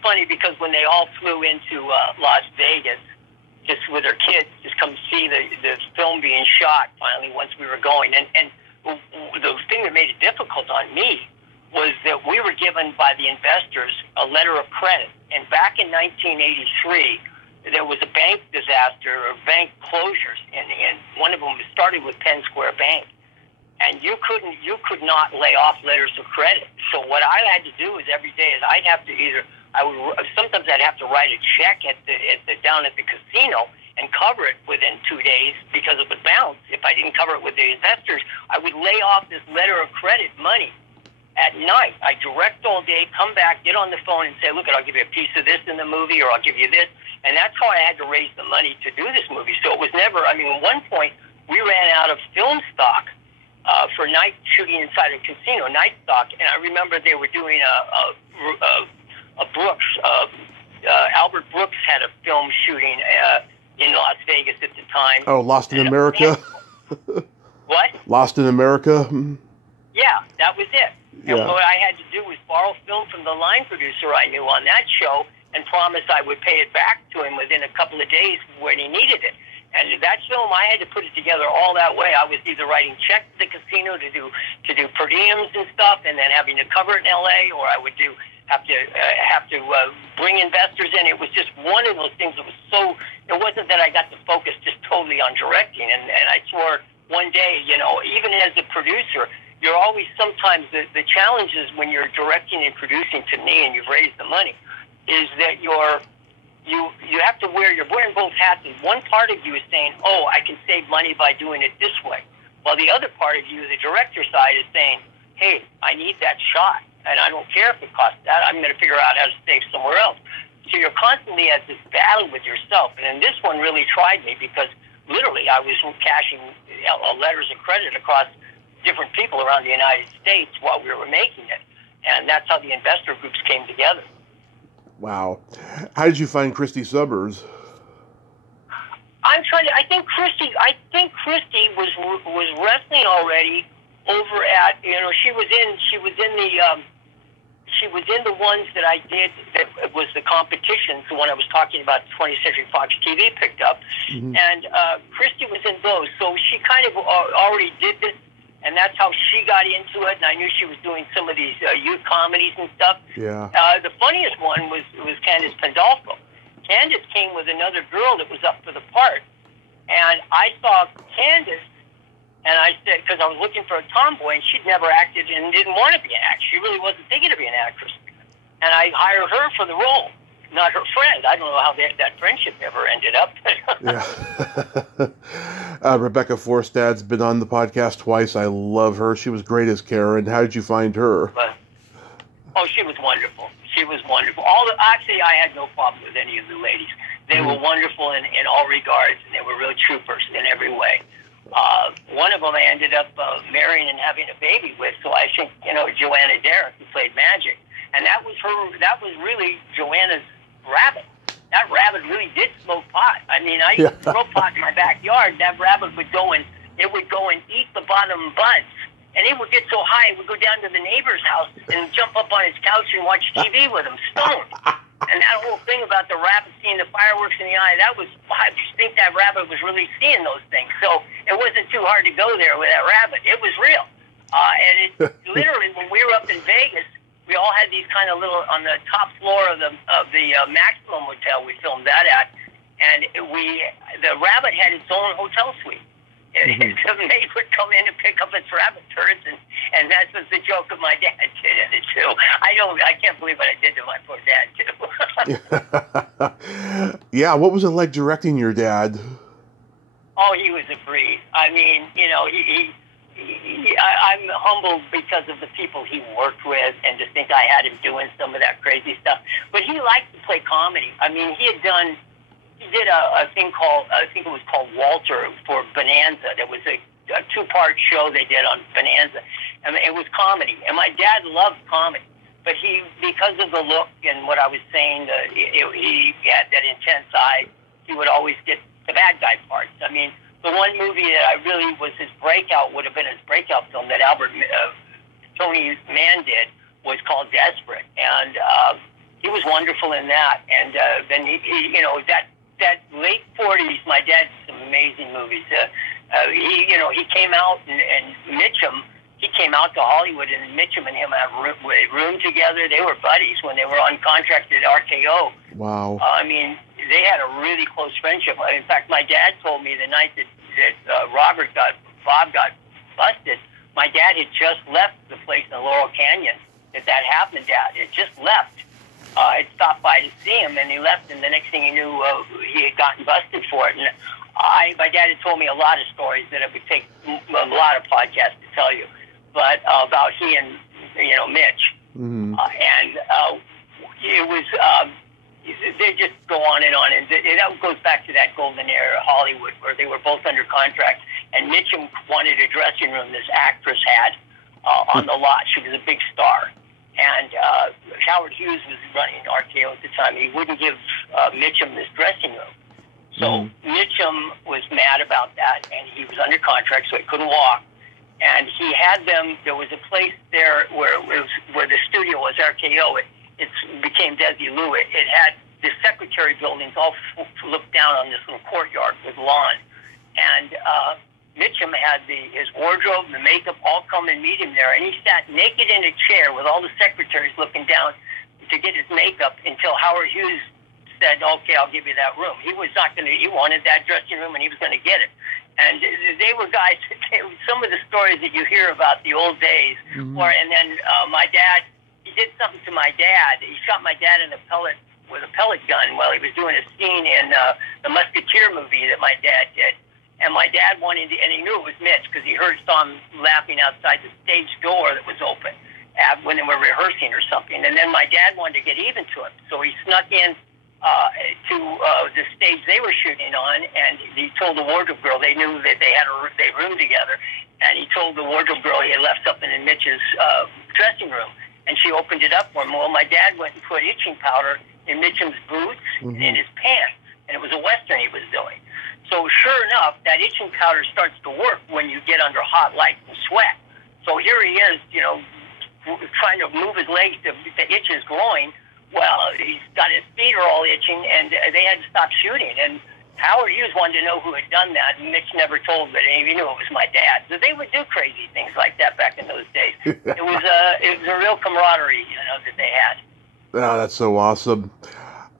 funny because when they all flew into Las Vegas, just with their kids, just come see the film being shot finally once we were going. And the thing that made it difficult on me was that we were given by the investors a letter of credit. And back in 1983, there was a bank disaster or bank closures, and one of them started with Penn Square Bank. And you could not lay off letters of credit. So what I had to do is every day is sometimes I'd have to write a check down at the casino and cover it within 2 days because it would bounce. If I didn't cover it with the investors, I would lay off this letter of credit money at night. I direct all day, come back, get on the phone and say, look, I'll give you a piece of this in the movie, or I'll give you this. And that's how I had to raise the money to do this movie. So it was never, at one point, we ran out of film stock for night shooting inside a casino, night stock. And I remember they were doing a Brooks, Albert Brooks had a film shooting in Las Vegas at the time. Oh, Lost in America? What? Lost in America? Yeah, that was it. Yeah. And what I had to do was borrow film from the line producer I knew on that show and promise I would pay it back to him within a couple of days when he needed it. And that film, I had to put it together all that way. I was either writing checks to the casino to do per diems and stuff, and then having to cover it in L.A., or I would have to bring investors in. It was just one of those things that was so. It wasn't that I got to focus just totally on directing, and I swore one day, even as a producer, you're always sometimes the challenges when you're directing and producing, to me, and you've raised the money, is that you have to you're wearing both hats, and one part of you is saying, oh, I can save money by doing it this way, while the other part of you, the director side, is saying, hey, I need that shot, and I don't care if it costs that, I'm going to figure out how to save somewhere else. So you're constantly at this battle with yourself, and then this one really tried me because literally I was cashing letters of credit across different people around the United States while we were making it, and that's how the investor groups came together. Wow. How did you find Christy Summers? I think Christy was wrestling already over at, she was in the ones that I did that was the competitions, the one I was talking about, 20th Century Fox TV picked up, and Christy was in those, so she kind of already did this. And that's how she got into it, and I knew she was doing some of these youth comedies and stuff. Yeah. The funniest one was Candace Pandolfo. Candace came with another girl that was up for the part, and I saw Candace, and I said, because I was looking for a tomboy, and she'd never acted and didn't want to be an actress. She really wasn't thinking of being an actress. And I hired her for the role, not her friend. I don't know how that friendship ever ended up. Yeah. Rebecca Forstad's been on the podcast twice. I love her. She was great as Karen. How did you find her? She was wonderful. She was wonderful. Actually, I had no problem with any of the ladies. They were wonderful in all regards, and they were real troopers in every way. One of them I ended up marrying and having a baby with, so I think, Joanna Derrick, who played Magic. And that was really Joanna's rabbit. That rabbit really did smoke pot. I used to throw pot in my backyard. That rabbit would go and eat the bottom buds. And it would get so high, it would go down to the neighbor's house and jump up on his couch and watch TV with him, stoned. And that whole thing about the rabbit seeing the fireworks in the eye, I think that rabbit was really seeing those things. So it wasn't too hard to go there with that rabbit. It was real. And it literally, when we were up in Vegas, we all had these kind of little, on the top floor of the Maximum Hotel we filmed that at, and the rabbit had its own hotel suite. The maid would come in and pick up its rabbit turds, and that was the joke of my dad did in it too. I can't believe what I did to my poor dad too. Yeah, what was it like directing your dad? Oh, he was a breeze. I'm humbled because of the people he worked with, and to think I had him doing some of that crazy stuff. But he liked to play comedy. He did a thing called, I think it was called Walter for Bonanza. There was a two-part show they did on Bonanza, and it was comedy. And my dad loved comedy, but because of the look and what I was saying, he had that intense eye. He would always get the bad guy parts. The one movie that I really was his breakout would have been his breakout film that Albert Tony Mann did was called Desperate, and he was wonderful in that. And then he that late 40s, my dad did some amazing movies. He came out and Mitchum. He came out to Hollywood, and Mitchum and him had room together. They were buddies when they were on contract at RKO. Wow. I mean, they had a really close friendship. In fact, my dad told me the night that Bob got busted, my dad had just left the place in Laurel Canyon that happened at. It just left. I stopped by to see him, and he left, and the next thing he knew, he had gotten busted for it. And my dad had told me a lot of stories that it would take a lot of podcasts to tell you, but about he and Mitch, mm-hmm. And it was they just go on, and that goes back to that golden era of Hollywood where they were both under contract, and Mitchum wanted a dressing room this actress had on the lot. She was a big star. And Howard Hughes was running RKO at the time. He wouldn't give Mitchum this dressing room. So Mitchum was mad about that, and he was under contract, so he couldn't walk. And he had them. There was a place there where the studio was, RKO. It became Desi Lou. It had the secretary buildings all looked down on this little courtyard with lawn. And Mitchum had his wardrobe, the makeup, all come and meet him there. And he sat naked in a chair with all the secretaries looking down to get his makeup until Howard Hughes said, okay, I'll give you that room. He was not going to, he wanted that dressing room and he was going to get it. And they were guys, some of the stories that you hear about the old days. Mm-hmm. And then my dad, he did something to my dad. He shot my dad with a pellet gun while he was doing a scene in the Musketeer movie that my dad did. And my dad wanted to, and he knew it was Mitch because he saw him laughing outside the stage door that was open when they were rehearsing or something. And then my dad wanted to get even to him, so he snuck in to the stage they were shooting on, and he told the wardrobe girl, they knew that they roomed together, and he told the wardrobe girl he had left something in Mitch's dressing room, and she opened it up for him. Well, my dad went and put itching powder in Mitchum's boots and in his pants, and it was a Western he was doing. So sure enough, that itching powder starts to work when you get under hot lights and sweat. So here he is, trying to move his legs. The itch is growing. Well, he's got his feet are all itching, and they had to stop shooting. And Howard Hughes wanted to know who had done that, and Mitch never told, but he knew it was my dad. So they would do crazy things like that back in those days. It was a real camaraderie, that they had. Oh, that's so awesome.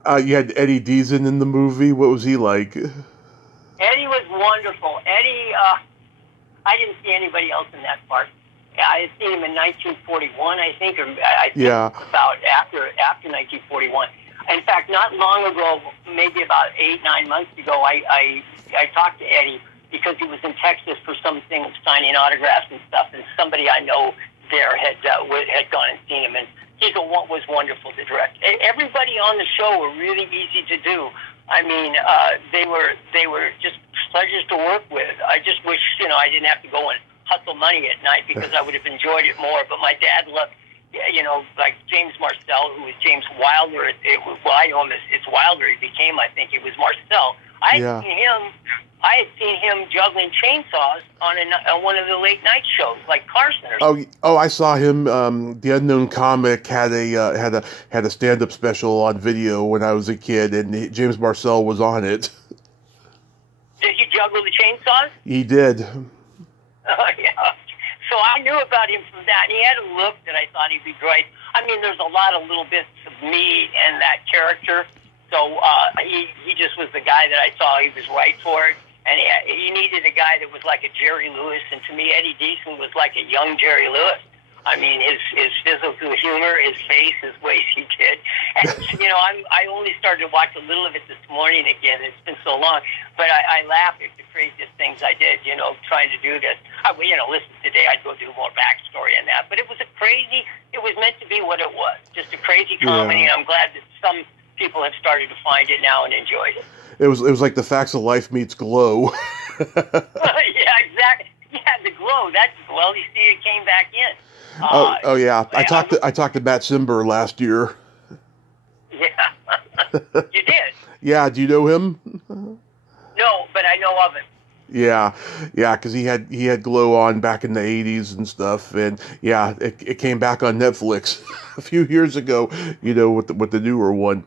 You had Eddie Deason in the movie. What was he like? Eddie was wonderful. Eddie, I didn't see anybody else in that part. I had seen him in 1941, I think, or I think about after 1941. In fact, not long ago, maybe about 8-9 months ago, I talked to Eddie because he was in Texas for something of signing autographs and stuff, and somebody I know there had gone and seen him, and he was wonderful to direct. Everybody on the show were really easy to do. I mean, they were just pleasures to work with. I just wish, I didn't have to go and hustle money at night because I would have enjoyed it more. But my dad loved, like James Marcel, who was James Wilder. I know him as it's Wilder. He became, I think, it was Marcel. I had seen him juggling chainsaws on one of the late night shows, like Carson or something. Oh, I saw him. The Unknown Comic had a stand-up special on video when I was a kid, and James Marcel was on it. Did he juggle the chainsaws? He did. Yeah. So I knew about him from that, and he had a look that I thought he'd be great. I mean, there's a lot of little bits of me and that character. So he just was the guy that I saw he was right for it. And he needed a guy that was like a Jerry Lewis. And to me, Eddie Deason was like a young Jerry Lewis. I mean, his physical humor, his face, his ways he did. And, I only started to watch a little of it this morning again. It's been so long. But I laugh at the craziest things I did, trying to do this. Listen, today I'd go do more backstory on that. But it was it was meant to be what it was. Just a crazy comedy. And I'm glad that some people have started to find it now and enjoyed it. It was like the Facts of Life meets Glow. Yeah, exactly. Yeah, the Glow. You see, it came back in. Oh yeah. I talked to Matt Simber last year. Yeah, you did. Yeah. Do you know him? No, but I know of him. Yeah, yeah, because he had Glow on back in the '80s and stuff, and yeah, it came back on Netflix a few years ago, with the newer one.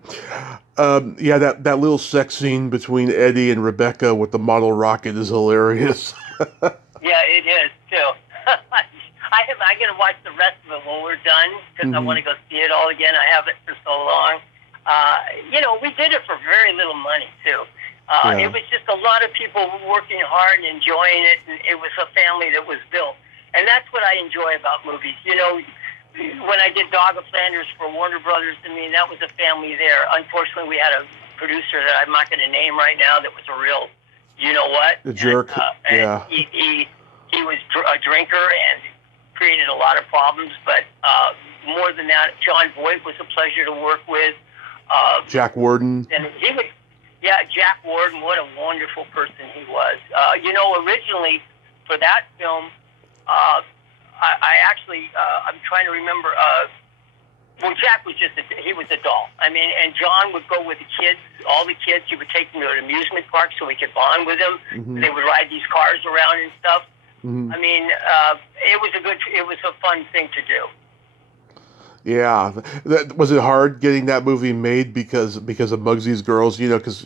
Yeah, that little sex scene between Eddie and Rebecca with the model rocket is hilarious. Yeah, it is too. I gotta watch the rest of it when we're done because I want to go see it all again. I haven't for so long. We did it for very little money too. It was just a lot of people working hard and enjoying it, and it was a family that was built. And that's what I enjoy about movies. When I did Dog of Flanders for Warner Brothers, I mean, that was a family there. Unfortunately, we had a producer that I'm not going to name right now that was a real, The jerk. And he was a drinker and created a lot of problems. But more than that, John Voight was a pleasure to work with. Jack Warden. And he was, Jack Warden, what a wonderful person he was. Originally for that film, I actually, I'm trying to remember, Jack was he was a doll. I mean, and John would go with the kids, all the kids. He would take them to an amusement park so we could bond with them. Mm-hmm. They would ride these cars around and stuff. Mm-hmm. I mean, it was a fun thing to do. Yeah, was it hard getting that movie made because of Mugsy's Girls? Because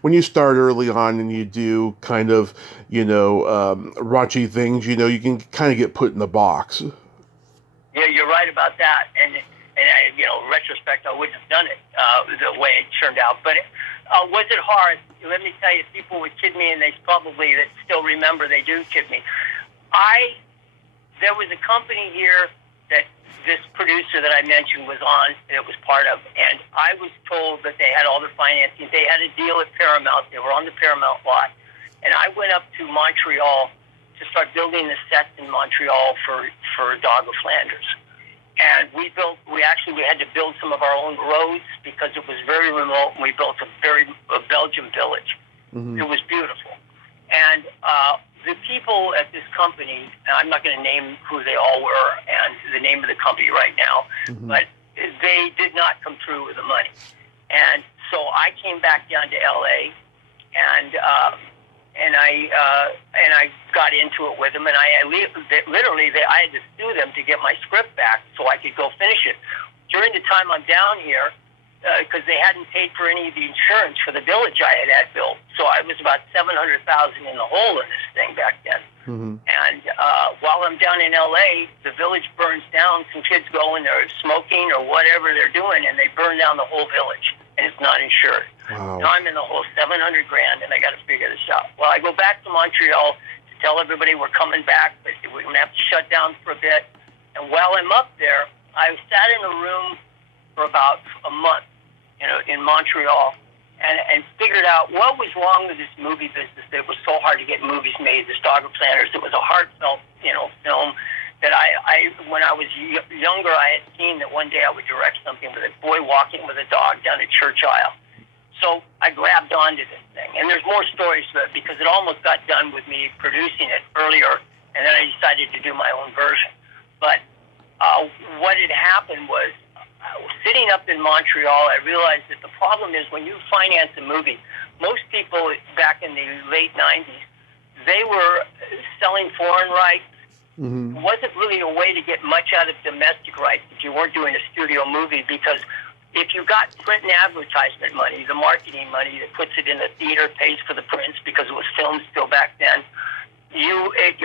when you start early on and you do kind of raunchy things, you can kind of get put in the box. Yeah, you're right about that. And in retrospect, I wouldn't have done it the way it turned out. But was it hard? Let me tell you, people would kid me, and they probably that still remember they do kid me. There was a company here that this producer that I mentioned was on, and it was part of, and I was told that they had all the financing. They had a deal at Paramount. They were on the Paramount lot. And I went up to Montreal to start building the sets in Montreal for Dog of Flanders. And we had to build some of our own roads because it was very remote, and we built a Belgian village. Mm-hmm. It was beautiful. And the people at this company, I'm not going to name who they all were and the name of the company right now, mm-hmm. but they did not come through with the money. And so I came back down to LA and I got into it with them, and I had to sue them to get my script back so I could go finish it. During the time I'm down here, because they hadn't paid for any of the insurance for the village I had built. So I was about $700,000 in the hole in this thing back then. Mm-hmm. And while I'm down in L.A., the village burns down. Some kids go and they're smoking or whatever they're doing, and they burn down the whole village, and it's not insured. Wow. Now I'm in the hole $700,000, and I got to figure this out. Well, I go back to Montreal to tell everybody we're coming back, but we're going to have to shut down for a bit. And while I'm up there, I sat in a room for about a month, in Montreal, and figured out what was wrong with this movie business that it was so hard to get movies made. This Dog of Flanders, it was a heartfelt, film that I when I was younger, I had seen that one day I would direct something with a boy walking with a dog down a church aisle. So I grabbed onto this thing, and there's more stories to it because it almost got done with me producing it earlier, and then I decided to do my own version. But what had happened was, sitting up in Montreal, I realized that the problem is when you finance a movie, most people back in the late 90s, they were selling foreign rights. Mm-hmm. It wasn't really a way to get much out of domestic rights if you weren't doing a studio movie, because if you got print and advertisement money, the marketing money that puts it in the theater, pays for the prints because it was filmed still back then,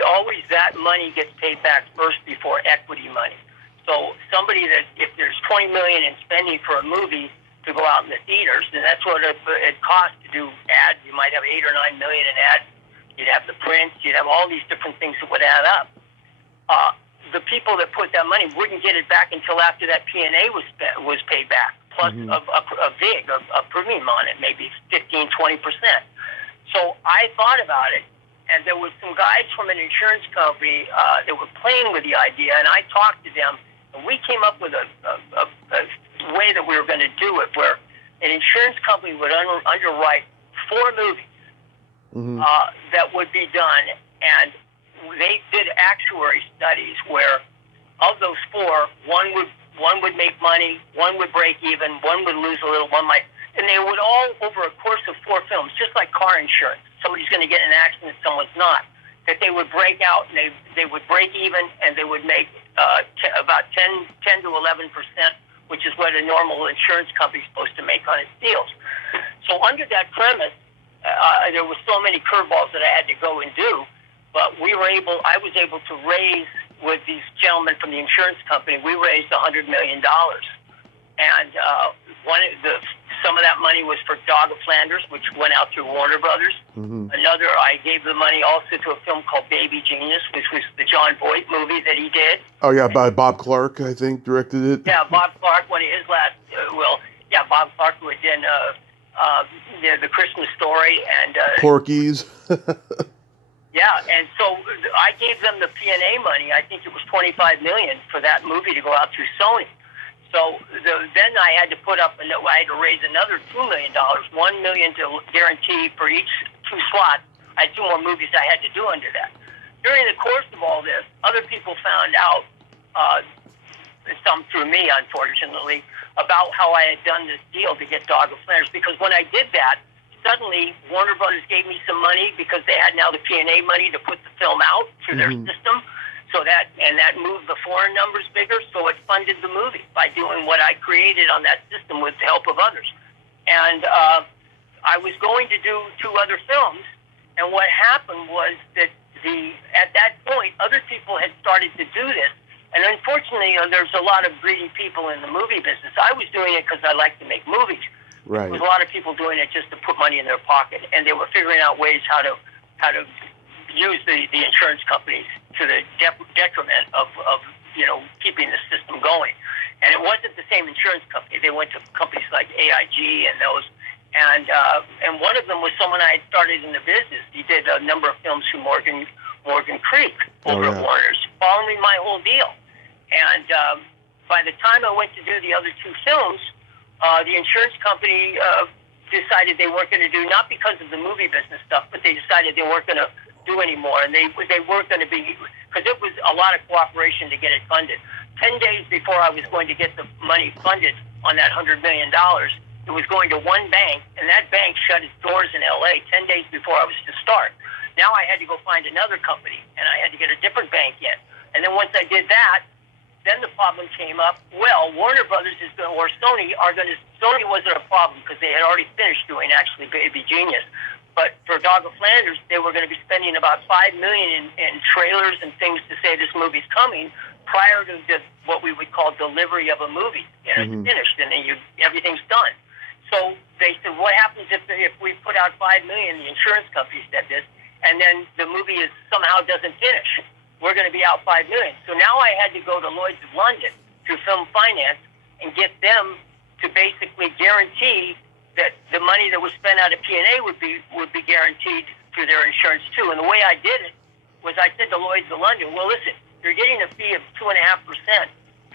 always that money gets paid back first before equity money. So somebody that, if there's $20 million in spending for a movie to go out in the theaters, then that's what it costs to do ads. You might have $8 or $9 million in ads. You'd have the prints. You'd have all these different things that would add up. The people that put that money wouldn't get it back until after that P&A was paid back, plus mm-hmm. a premium on it, maybe 15-20%. So I thought about it, and there were some guys from an insurance company that were playing with the idea, and I talked to them. And we came up with a way that we were going to do it, where an insurance company would underwrite 4 movies mm-hmm. That would be done, and they did actuary studies where, of those 4, one would make money, one would break even, one would lose a little, one might, and they would all over a course of 4 films, just like car insurance. somebody's going to get in an accident, someone's not. That they would break out and they would break even, and they would make about 10 to 11%, which is what a normal insurance company is supposed to make on its deals. So under that premise, there were so many curveballs that I had to go and do, but I was able to raise, with these gentlemen from the insurance company, we raised $100 million. And some of that money was for Dog of Flanders, which went out through Warner Brothers. Mm-hmm. Another, I gave the money also to a film called Baby Genius, which was the John Voight movie that he did. Oh, yeah, by Bob Clark, I think, directed it. Yeah, Bob Clark, one of his last, Bob Clark, who had done the Christmas Story and... Porky's. Yeah, and so I gave them the P&A money. I think it was $25 million for that movie to go out through Sony. So then I had to I had to raise another $2 million, $1 million to guarantee for each 2 slots. I had 2 more movies I had to do under that. During the course of all this, other people found out, some through me, unfortunately, about how I had done this deal to get Dog of Flanders. Because when I did that, suddenly Warner Brothers gave me some money because they had now the P&A money to put the film out through their system. So that moved the foreign numbers bigger, so it funded the movie by doing what I created on that system with the help of others. And I was going to do 2 other films, and what happened was that at that point, other people had started to do this. And unfortunately, there's a lot of greedy people in the movie business. I was doing it because I like to make movies. Right. There was a lot of people doing it just to put money in their pocket, and they were figuring out ways how to use the insurance companies to the detriment of keeping the system going. And it wasn't the same insurance company. They went to companies like AIG and those. And one of them was someone I had started in the business. He did a number of films through Morgan Creek over at Warner's, following my whole deal. And by the time I went to do the other 2 films, the insurance company decided they weren't going to do, not because of the movie business stuff, but they decided they weren't going to do anymore, and they weren't going to be, because it was a lot of cooperation to get it funded. 10 days before I was going to get the money funded on that $100 million, it was going to one bank, and that bank shut its doors in L.A. 10 days before I was to start. Now I had to go find another company, and I had to get a different bank in. And then once I did that, then the problem came up. Well, Warner Brothers Sony wasn't a problem because they had already finished doing actually Baby Genius. But for Dog of Flanders, they were going to be spending about $5 million in trailers and things to say this movie's coming prior to what we would call delivery of a movie. It's finished and then everything's done. So they said, what happens if we put out $5 million? The insurance company said this, and then the movie somehow doesn't finish. We're going to be out $5 million. So now I had to go to Lloyd's of London through Film Finance and get them to basically guarantee that the money that was spent out of P&A would be guaranteed through their insurance too. And the way I did it was I said to Lloyd's of London, well, listen, you're getting a fee of 2.5%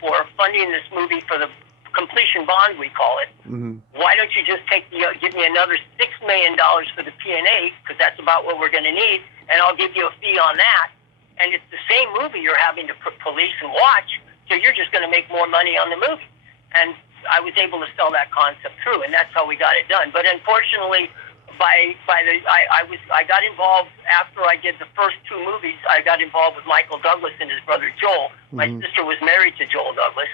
for funding this movie for the completion bond, we call it. Mm-hmm. Why don't you just give me another $6 million for the P&A, because that's about what we're going to need, and I'll give you a fee on that. And it's the same movie you're having to police and watch, so you're just going to make more money on the movie. And I was able to sell that concept through, and that's how we got it done. But unfortunately, I got involved after I did the first 2 movies. I got involved with Michael Douglas and his brother Joel. My sister was married to Joel Douglas,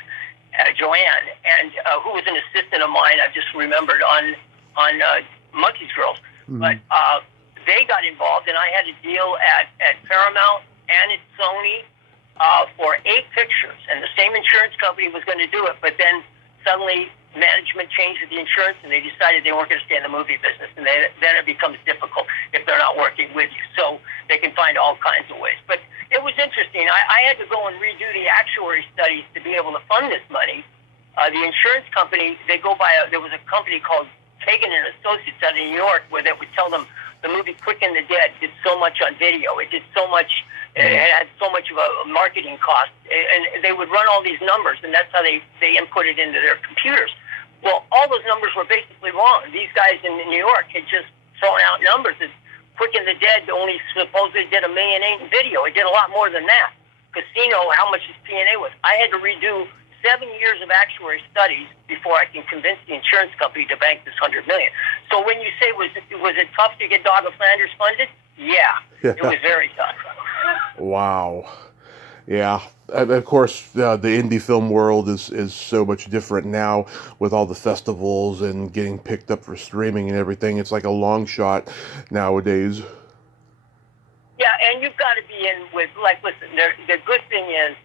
Joanne, and who was an assistant of mine. I just remembered on Mugsy's Girls. But they got involved, and I had a deal at Paramount and at Sony for 8 pictures, and the same insurance company was going to do it, but then suddenly management changed the insurance, and they decided they weren't going to stay in the movie business, and then it becomes difficult if they're not working with you. So they can find all kinds of ways. But it was interesting. I had to go and redo the actuary studies to be able to fund this money. The insurance company, there was a company called Kagan and Associates out of New York where they would tell them the movie Quick and the Dead did so much on video. It did so much. It had so much of a marketing cost, and they would run all these numbers, and that's how they input it into their computers. Well, all those numbers were basically wrong. These guys in New York had just thrown out numbers. Quick and the Dead only supposedly did $1.8 million in video. It did a lot more than that. Casino, how much his P&A was. I had to redo 7 years of actuary studies before I can convince the insurance company to bank this $100 million. So when you say was it tough to get Dog of Flanders funded? Yeah, it was very tough. Wow. Yeah. And of course, the indie film world is so much different now with all the festivals and getting picked up for streaming and everything. It's like a long shot nowadays. Yeah, and you've got to be in with, like, listen, the good thing is,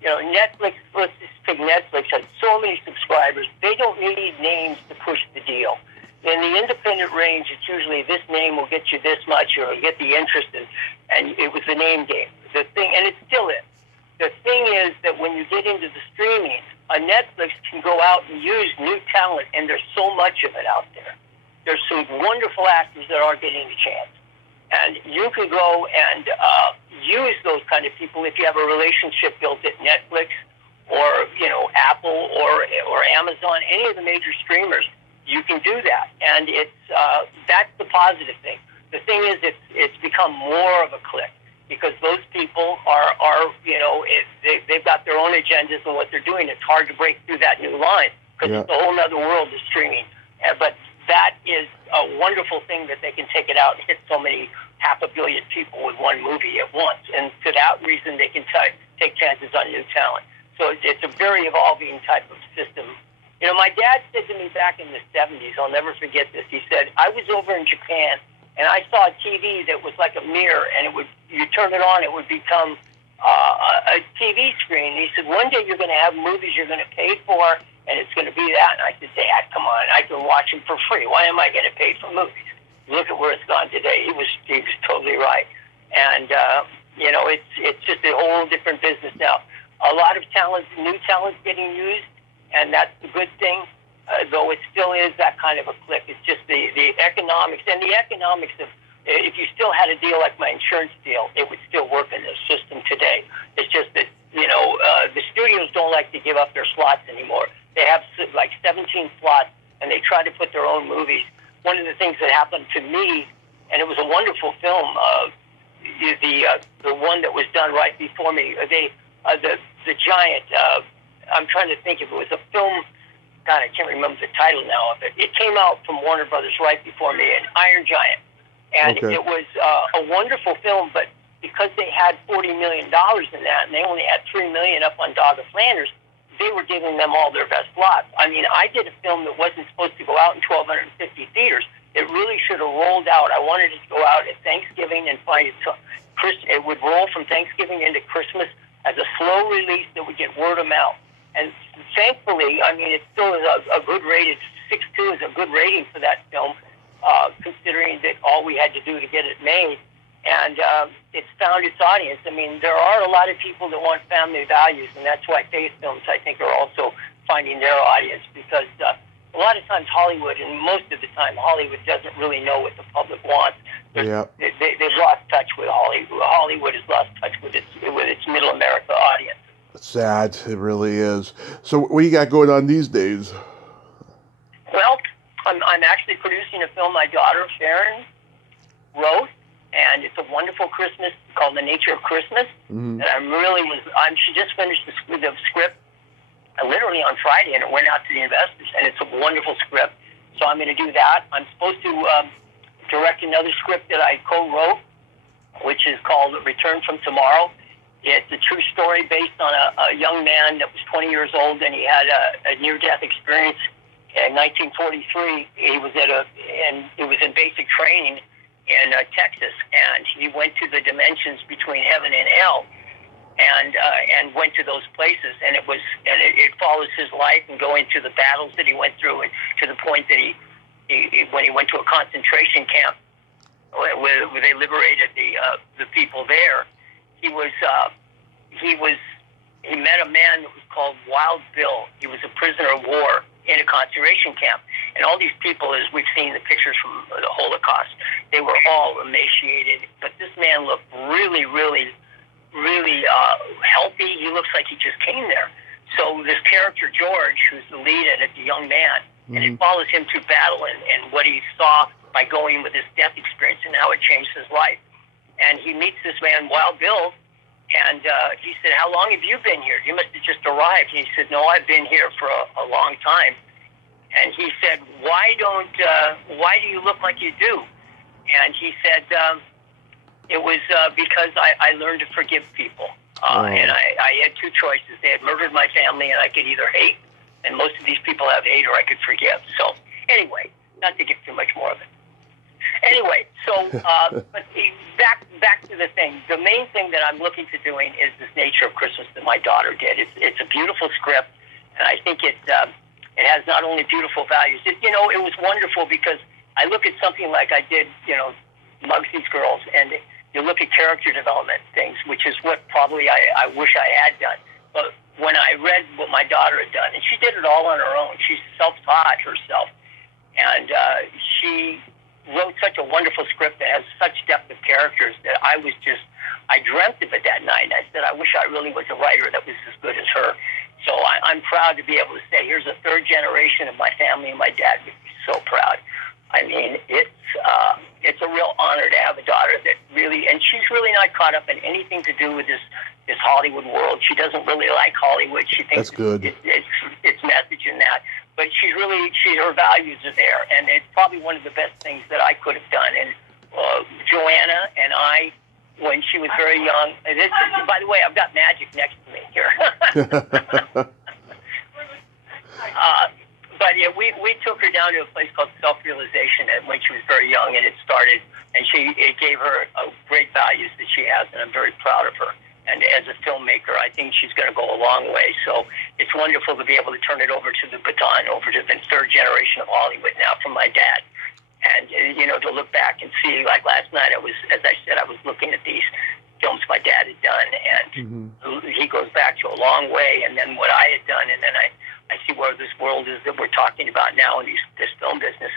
you know, Netflix, let's just take Netflix, has so many subscribers, they don't need names to push the deal. In the independent range, it's usually this name will get you this much or get the interest, and it was the name game. The thing, and it still is. The thing is that when you get into the streaming, a Netflix can go out and use new talent, and there's so much of it out there. There's some wonderful actors that are getting the chance. And you can go and use those kind of people if you have a relationship built at Netflix or, you know, Apple or Amazon, any of the major streamers. You can do that, and it's that's the positive thing. The thing is, it's become more of a clique because those people are you know, they've got their own agendas and what they're doing. It's hard to break through that new line because it's a whole other world of streaming. But that is a wonderful thing that they can take it out and hit so many 500 million people with one movie at once, and for that reason, they can take chances on new talent. So it's a very evolving type of system. You know, my dad said to me back in the 70s, I'll never forget this, he said, I was over in Japan, and I saw a TV that was like a mirror, and you turn it on, it would become a TV screen. And he said, one day you're going to have movies you're going to pay for, and it's going to be that. And I said, Dad, come on, I can watch them for free. Why am I getting paid for movies? Look at where it's gone today. He was totally right. And, you know, it's just a whole different business now. A lot of talent, new talent getting used, and that's the good thing, though it still is that kind of a clique. It's just the economics, and the economics of, if you still had a deal like my insurance deal, it would still work in the system today. It's just that, you know, the studios don't like to give up their slots anymore. They have like 17 slots, and they try to put their own movies. One of the things that happened to me, and it was a wonderful film, the one that was done right before me, the Giant, I'm trying to think if it was a film, God, I can't remember the title now of it. It came out from Warner Brothers right before me, an Iron Giant. And it was a wonderful film, but because they had $40 million in that, and they only had $3 million up on Dog of Flanders, they were giving them all their best lots. I mean, I did a film that wasn't supposed to go out in 1,250 theaters. It really should have rolled out. I wanted it to go out at Thanksgiving and it would roll from Thanksgiving into Christmas as a slow release that would get word of mouth. And thankfully, I mean, it still is a good rated. 6.2 is a good rating for that film, considering that all we had to do to get it made. And it's found its audience. I mean, there are a lot of people that want family values, and that's why Faith Films, I think, are also finding their audience, because a lot of times Hollywood, and most of the time Hollywood doesn't really know what the public wants. They've lost touch with Hollywood. Hollywood has lost touch with its middle America audience. Sad, it really is. So what do you got going on these days? Well, I'm actually producing a film my daughter Sharon wrote, and it's a wonderful Christmas called The Nature of Christmas. Mm-hmm. And she just finished the script literally on Friday, and it went out to the investors, and it's a wonderful script. So I'm going to do that. I'm supposed to direct another script that I co-wrote, which is called Return from Tomorrow. It's a true story based on a young man that was 20 years old, and he had a near-death experience in 1943. He was it was in basic training in Texas, and he went to the dimensions between heaven and hell, and went to those places, and it follows his life and going to the battles that he went through, and to the point that he when he went to a concentration camp where they liberated the people there, he met a man that was called Wild Bill. He was a prisoner of war in a concentration camp. And all these people, as we've seen the pictures from the Holocaust, they were all emaciated. But this man looked really, really, really healthy. He looks like he just came there. So this character, George, who's the lead in it, the young man, and it follows him through battle and what he saw by going with his death experience and how it changed his life. And he meets this man, Wild Bill, and he said, "How long have you been here? You must have just arrived." And he said, "No, I've been here for a long time." And he said, why do you look like you do? And he said, it was because I learned to forgive people. And I had two choices. They had murdered my family, and I could either hate, and most of these people have hate, or I could forgive. So anyway, not to get too much more of it. Anyway, so but back to the thing. The main thing that I'm looking to doing is this Nature of Christmas that my daughter did. It's a beautiful script, and I think it has not only beautiful values. It was wonderful because I look at something like I did, Mugsy's Girls, and you look at character development things, which is what probably I wish I had done. But when I read what my daughter had done, and she did it all on her own. She's self-taught herself, and she wrote such a wonderful script that has such depth of characters that I dreamt of it that night. I said, I wish I really was a writer that was as good as her. So I'm proud to be able to say, here's a third generation of my family, and my dad would be so proud. I mean, it's a real honor to have a daughter that really, and she's really not caught up in anything to do with this Hollywood world. She doesn't really like Hollywood. She thinks that's good. It's message in that. But her values are there, and it's probably one of the best things that I could have done. And Joanna and I, when she was very young, by the way, I've got magic next to me here. But yeah, we took her down to a place called Self-Realization when she was very young, and it gave her great values that she has, and I'm very proud of her. And as a filmmaker, I think she's going to go a long way. So it's wonderful to be able to turn it over to the baton, over to the third generation of Hollywood now from my dad. And, to look back and see, like last night, as I said, I was looking at these films my dad had done, and he goes back to a long way, and then what I had done, and then I see where this world is that we're talking about now in this film business.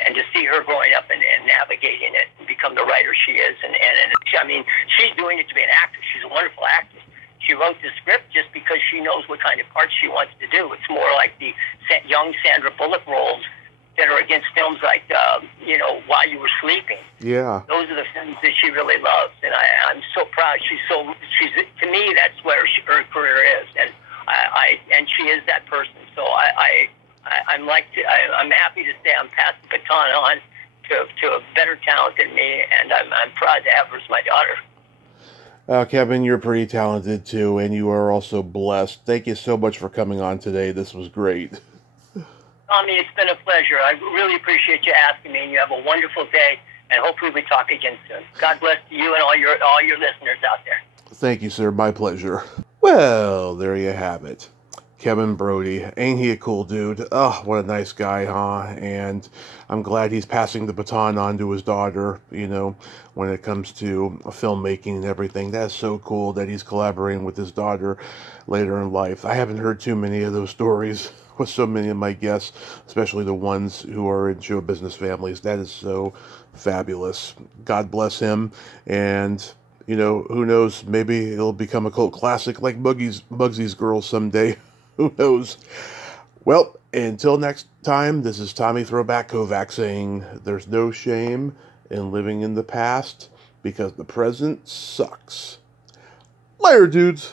And to see her growing up and navigating it and become the writer she is. And I mean, she's doing it to be an actress. She's a wonderful actress. She wrote the script just because she knows what kind of parts she wants to do. It's more like the young Sandra Bullock roles that are against films like, While You Were Sleeping. Yeah. Those are the films that she really loves. And I'm so proud. She's to me, that's where her career is. And and she is that person. So I'm happy to say I'm passing the baton on to a better talent than me, and I'm proud to have her as my daughter. Kevin, you're pretty talented too, and you are also blessed. Thank you so much for coming on today. This was great. Tommy, it's been a pleasure. I really appreciate you asking me, and you have a wonderful day, and hopefully we talk again soon. God bless you and all your listeners out there. Thank you, sir. My pleasure. Well, there you have it. Kevin Brodie. Ain't he a cool dude? Oh, what a nice guy, huh? And I'm glad he's passing the baton on to his daughter, when it comes to filmmaking and everything. That's so cool that he's collaborating with his daughter later in life. I haven't heard too many of those stories with so many of my guests, especially the ones who are in show business families. That is so fabulous. God bless him. And who knows, maybe it'll become a cult classic like Mugsy's Girls someday. Who knows? Well, until next time, this is Tommy Throwback Kovac saying there's no shame in living in the past because the present sucks. Later, dudes.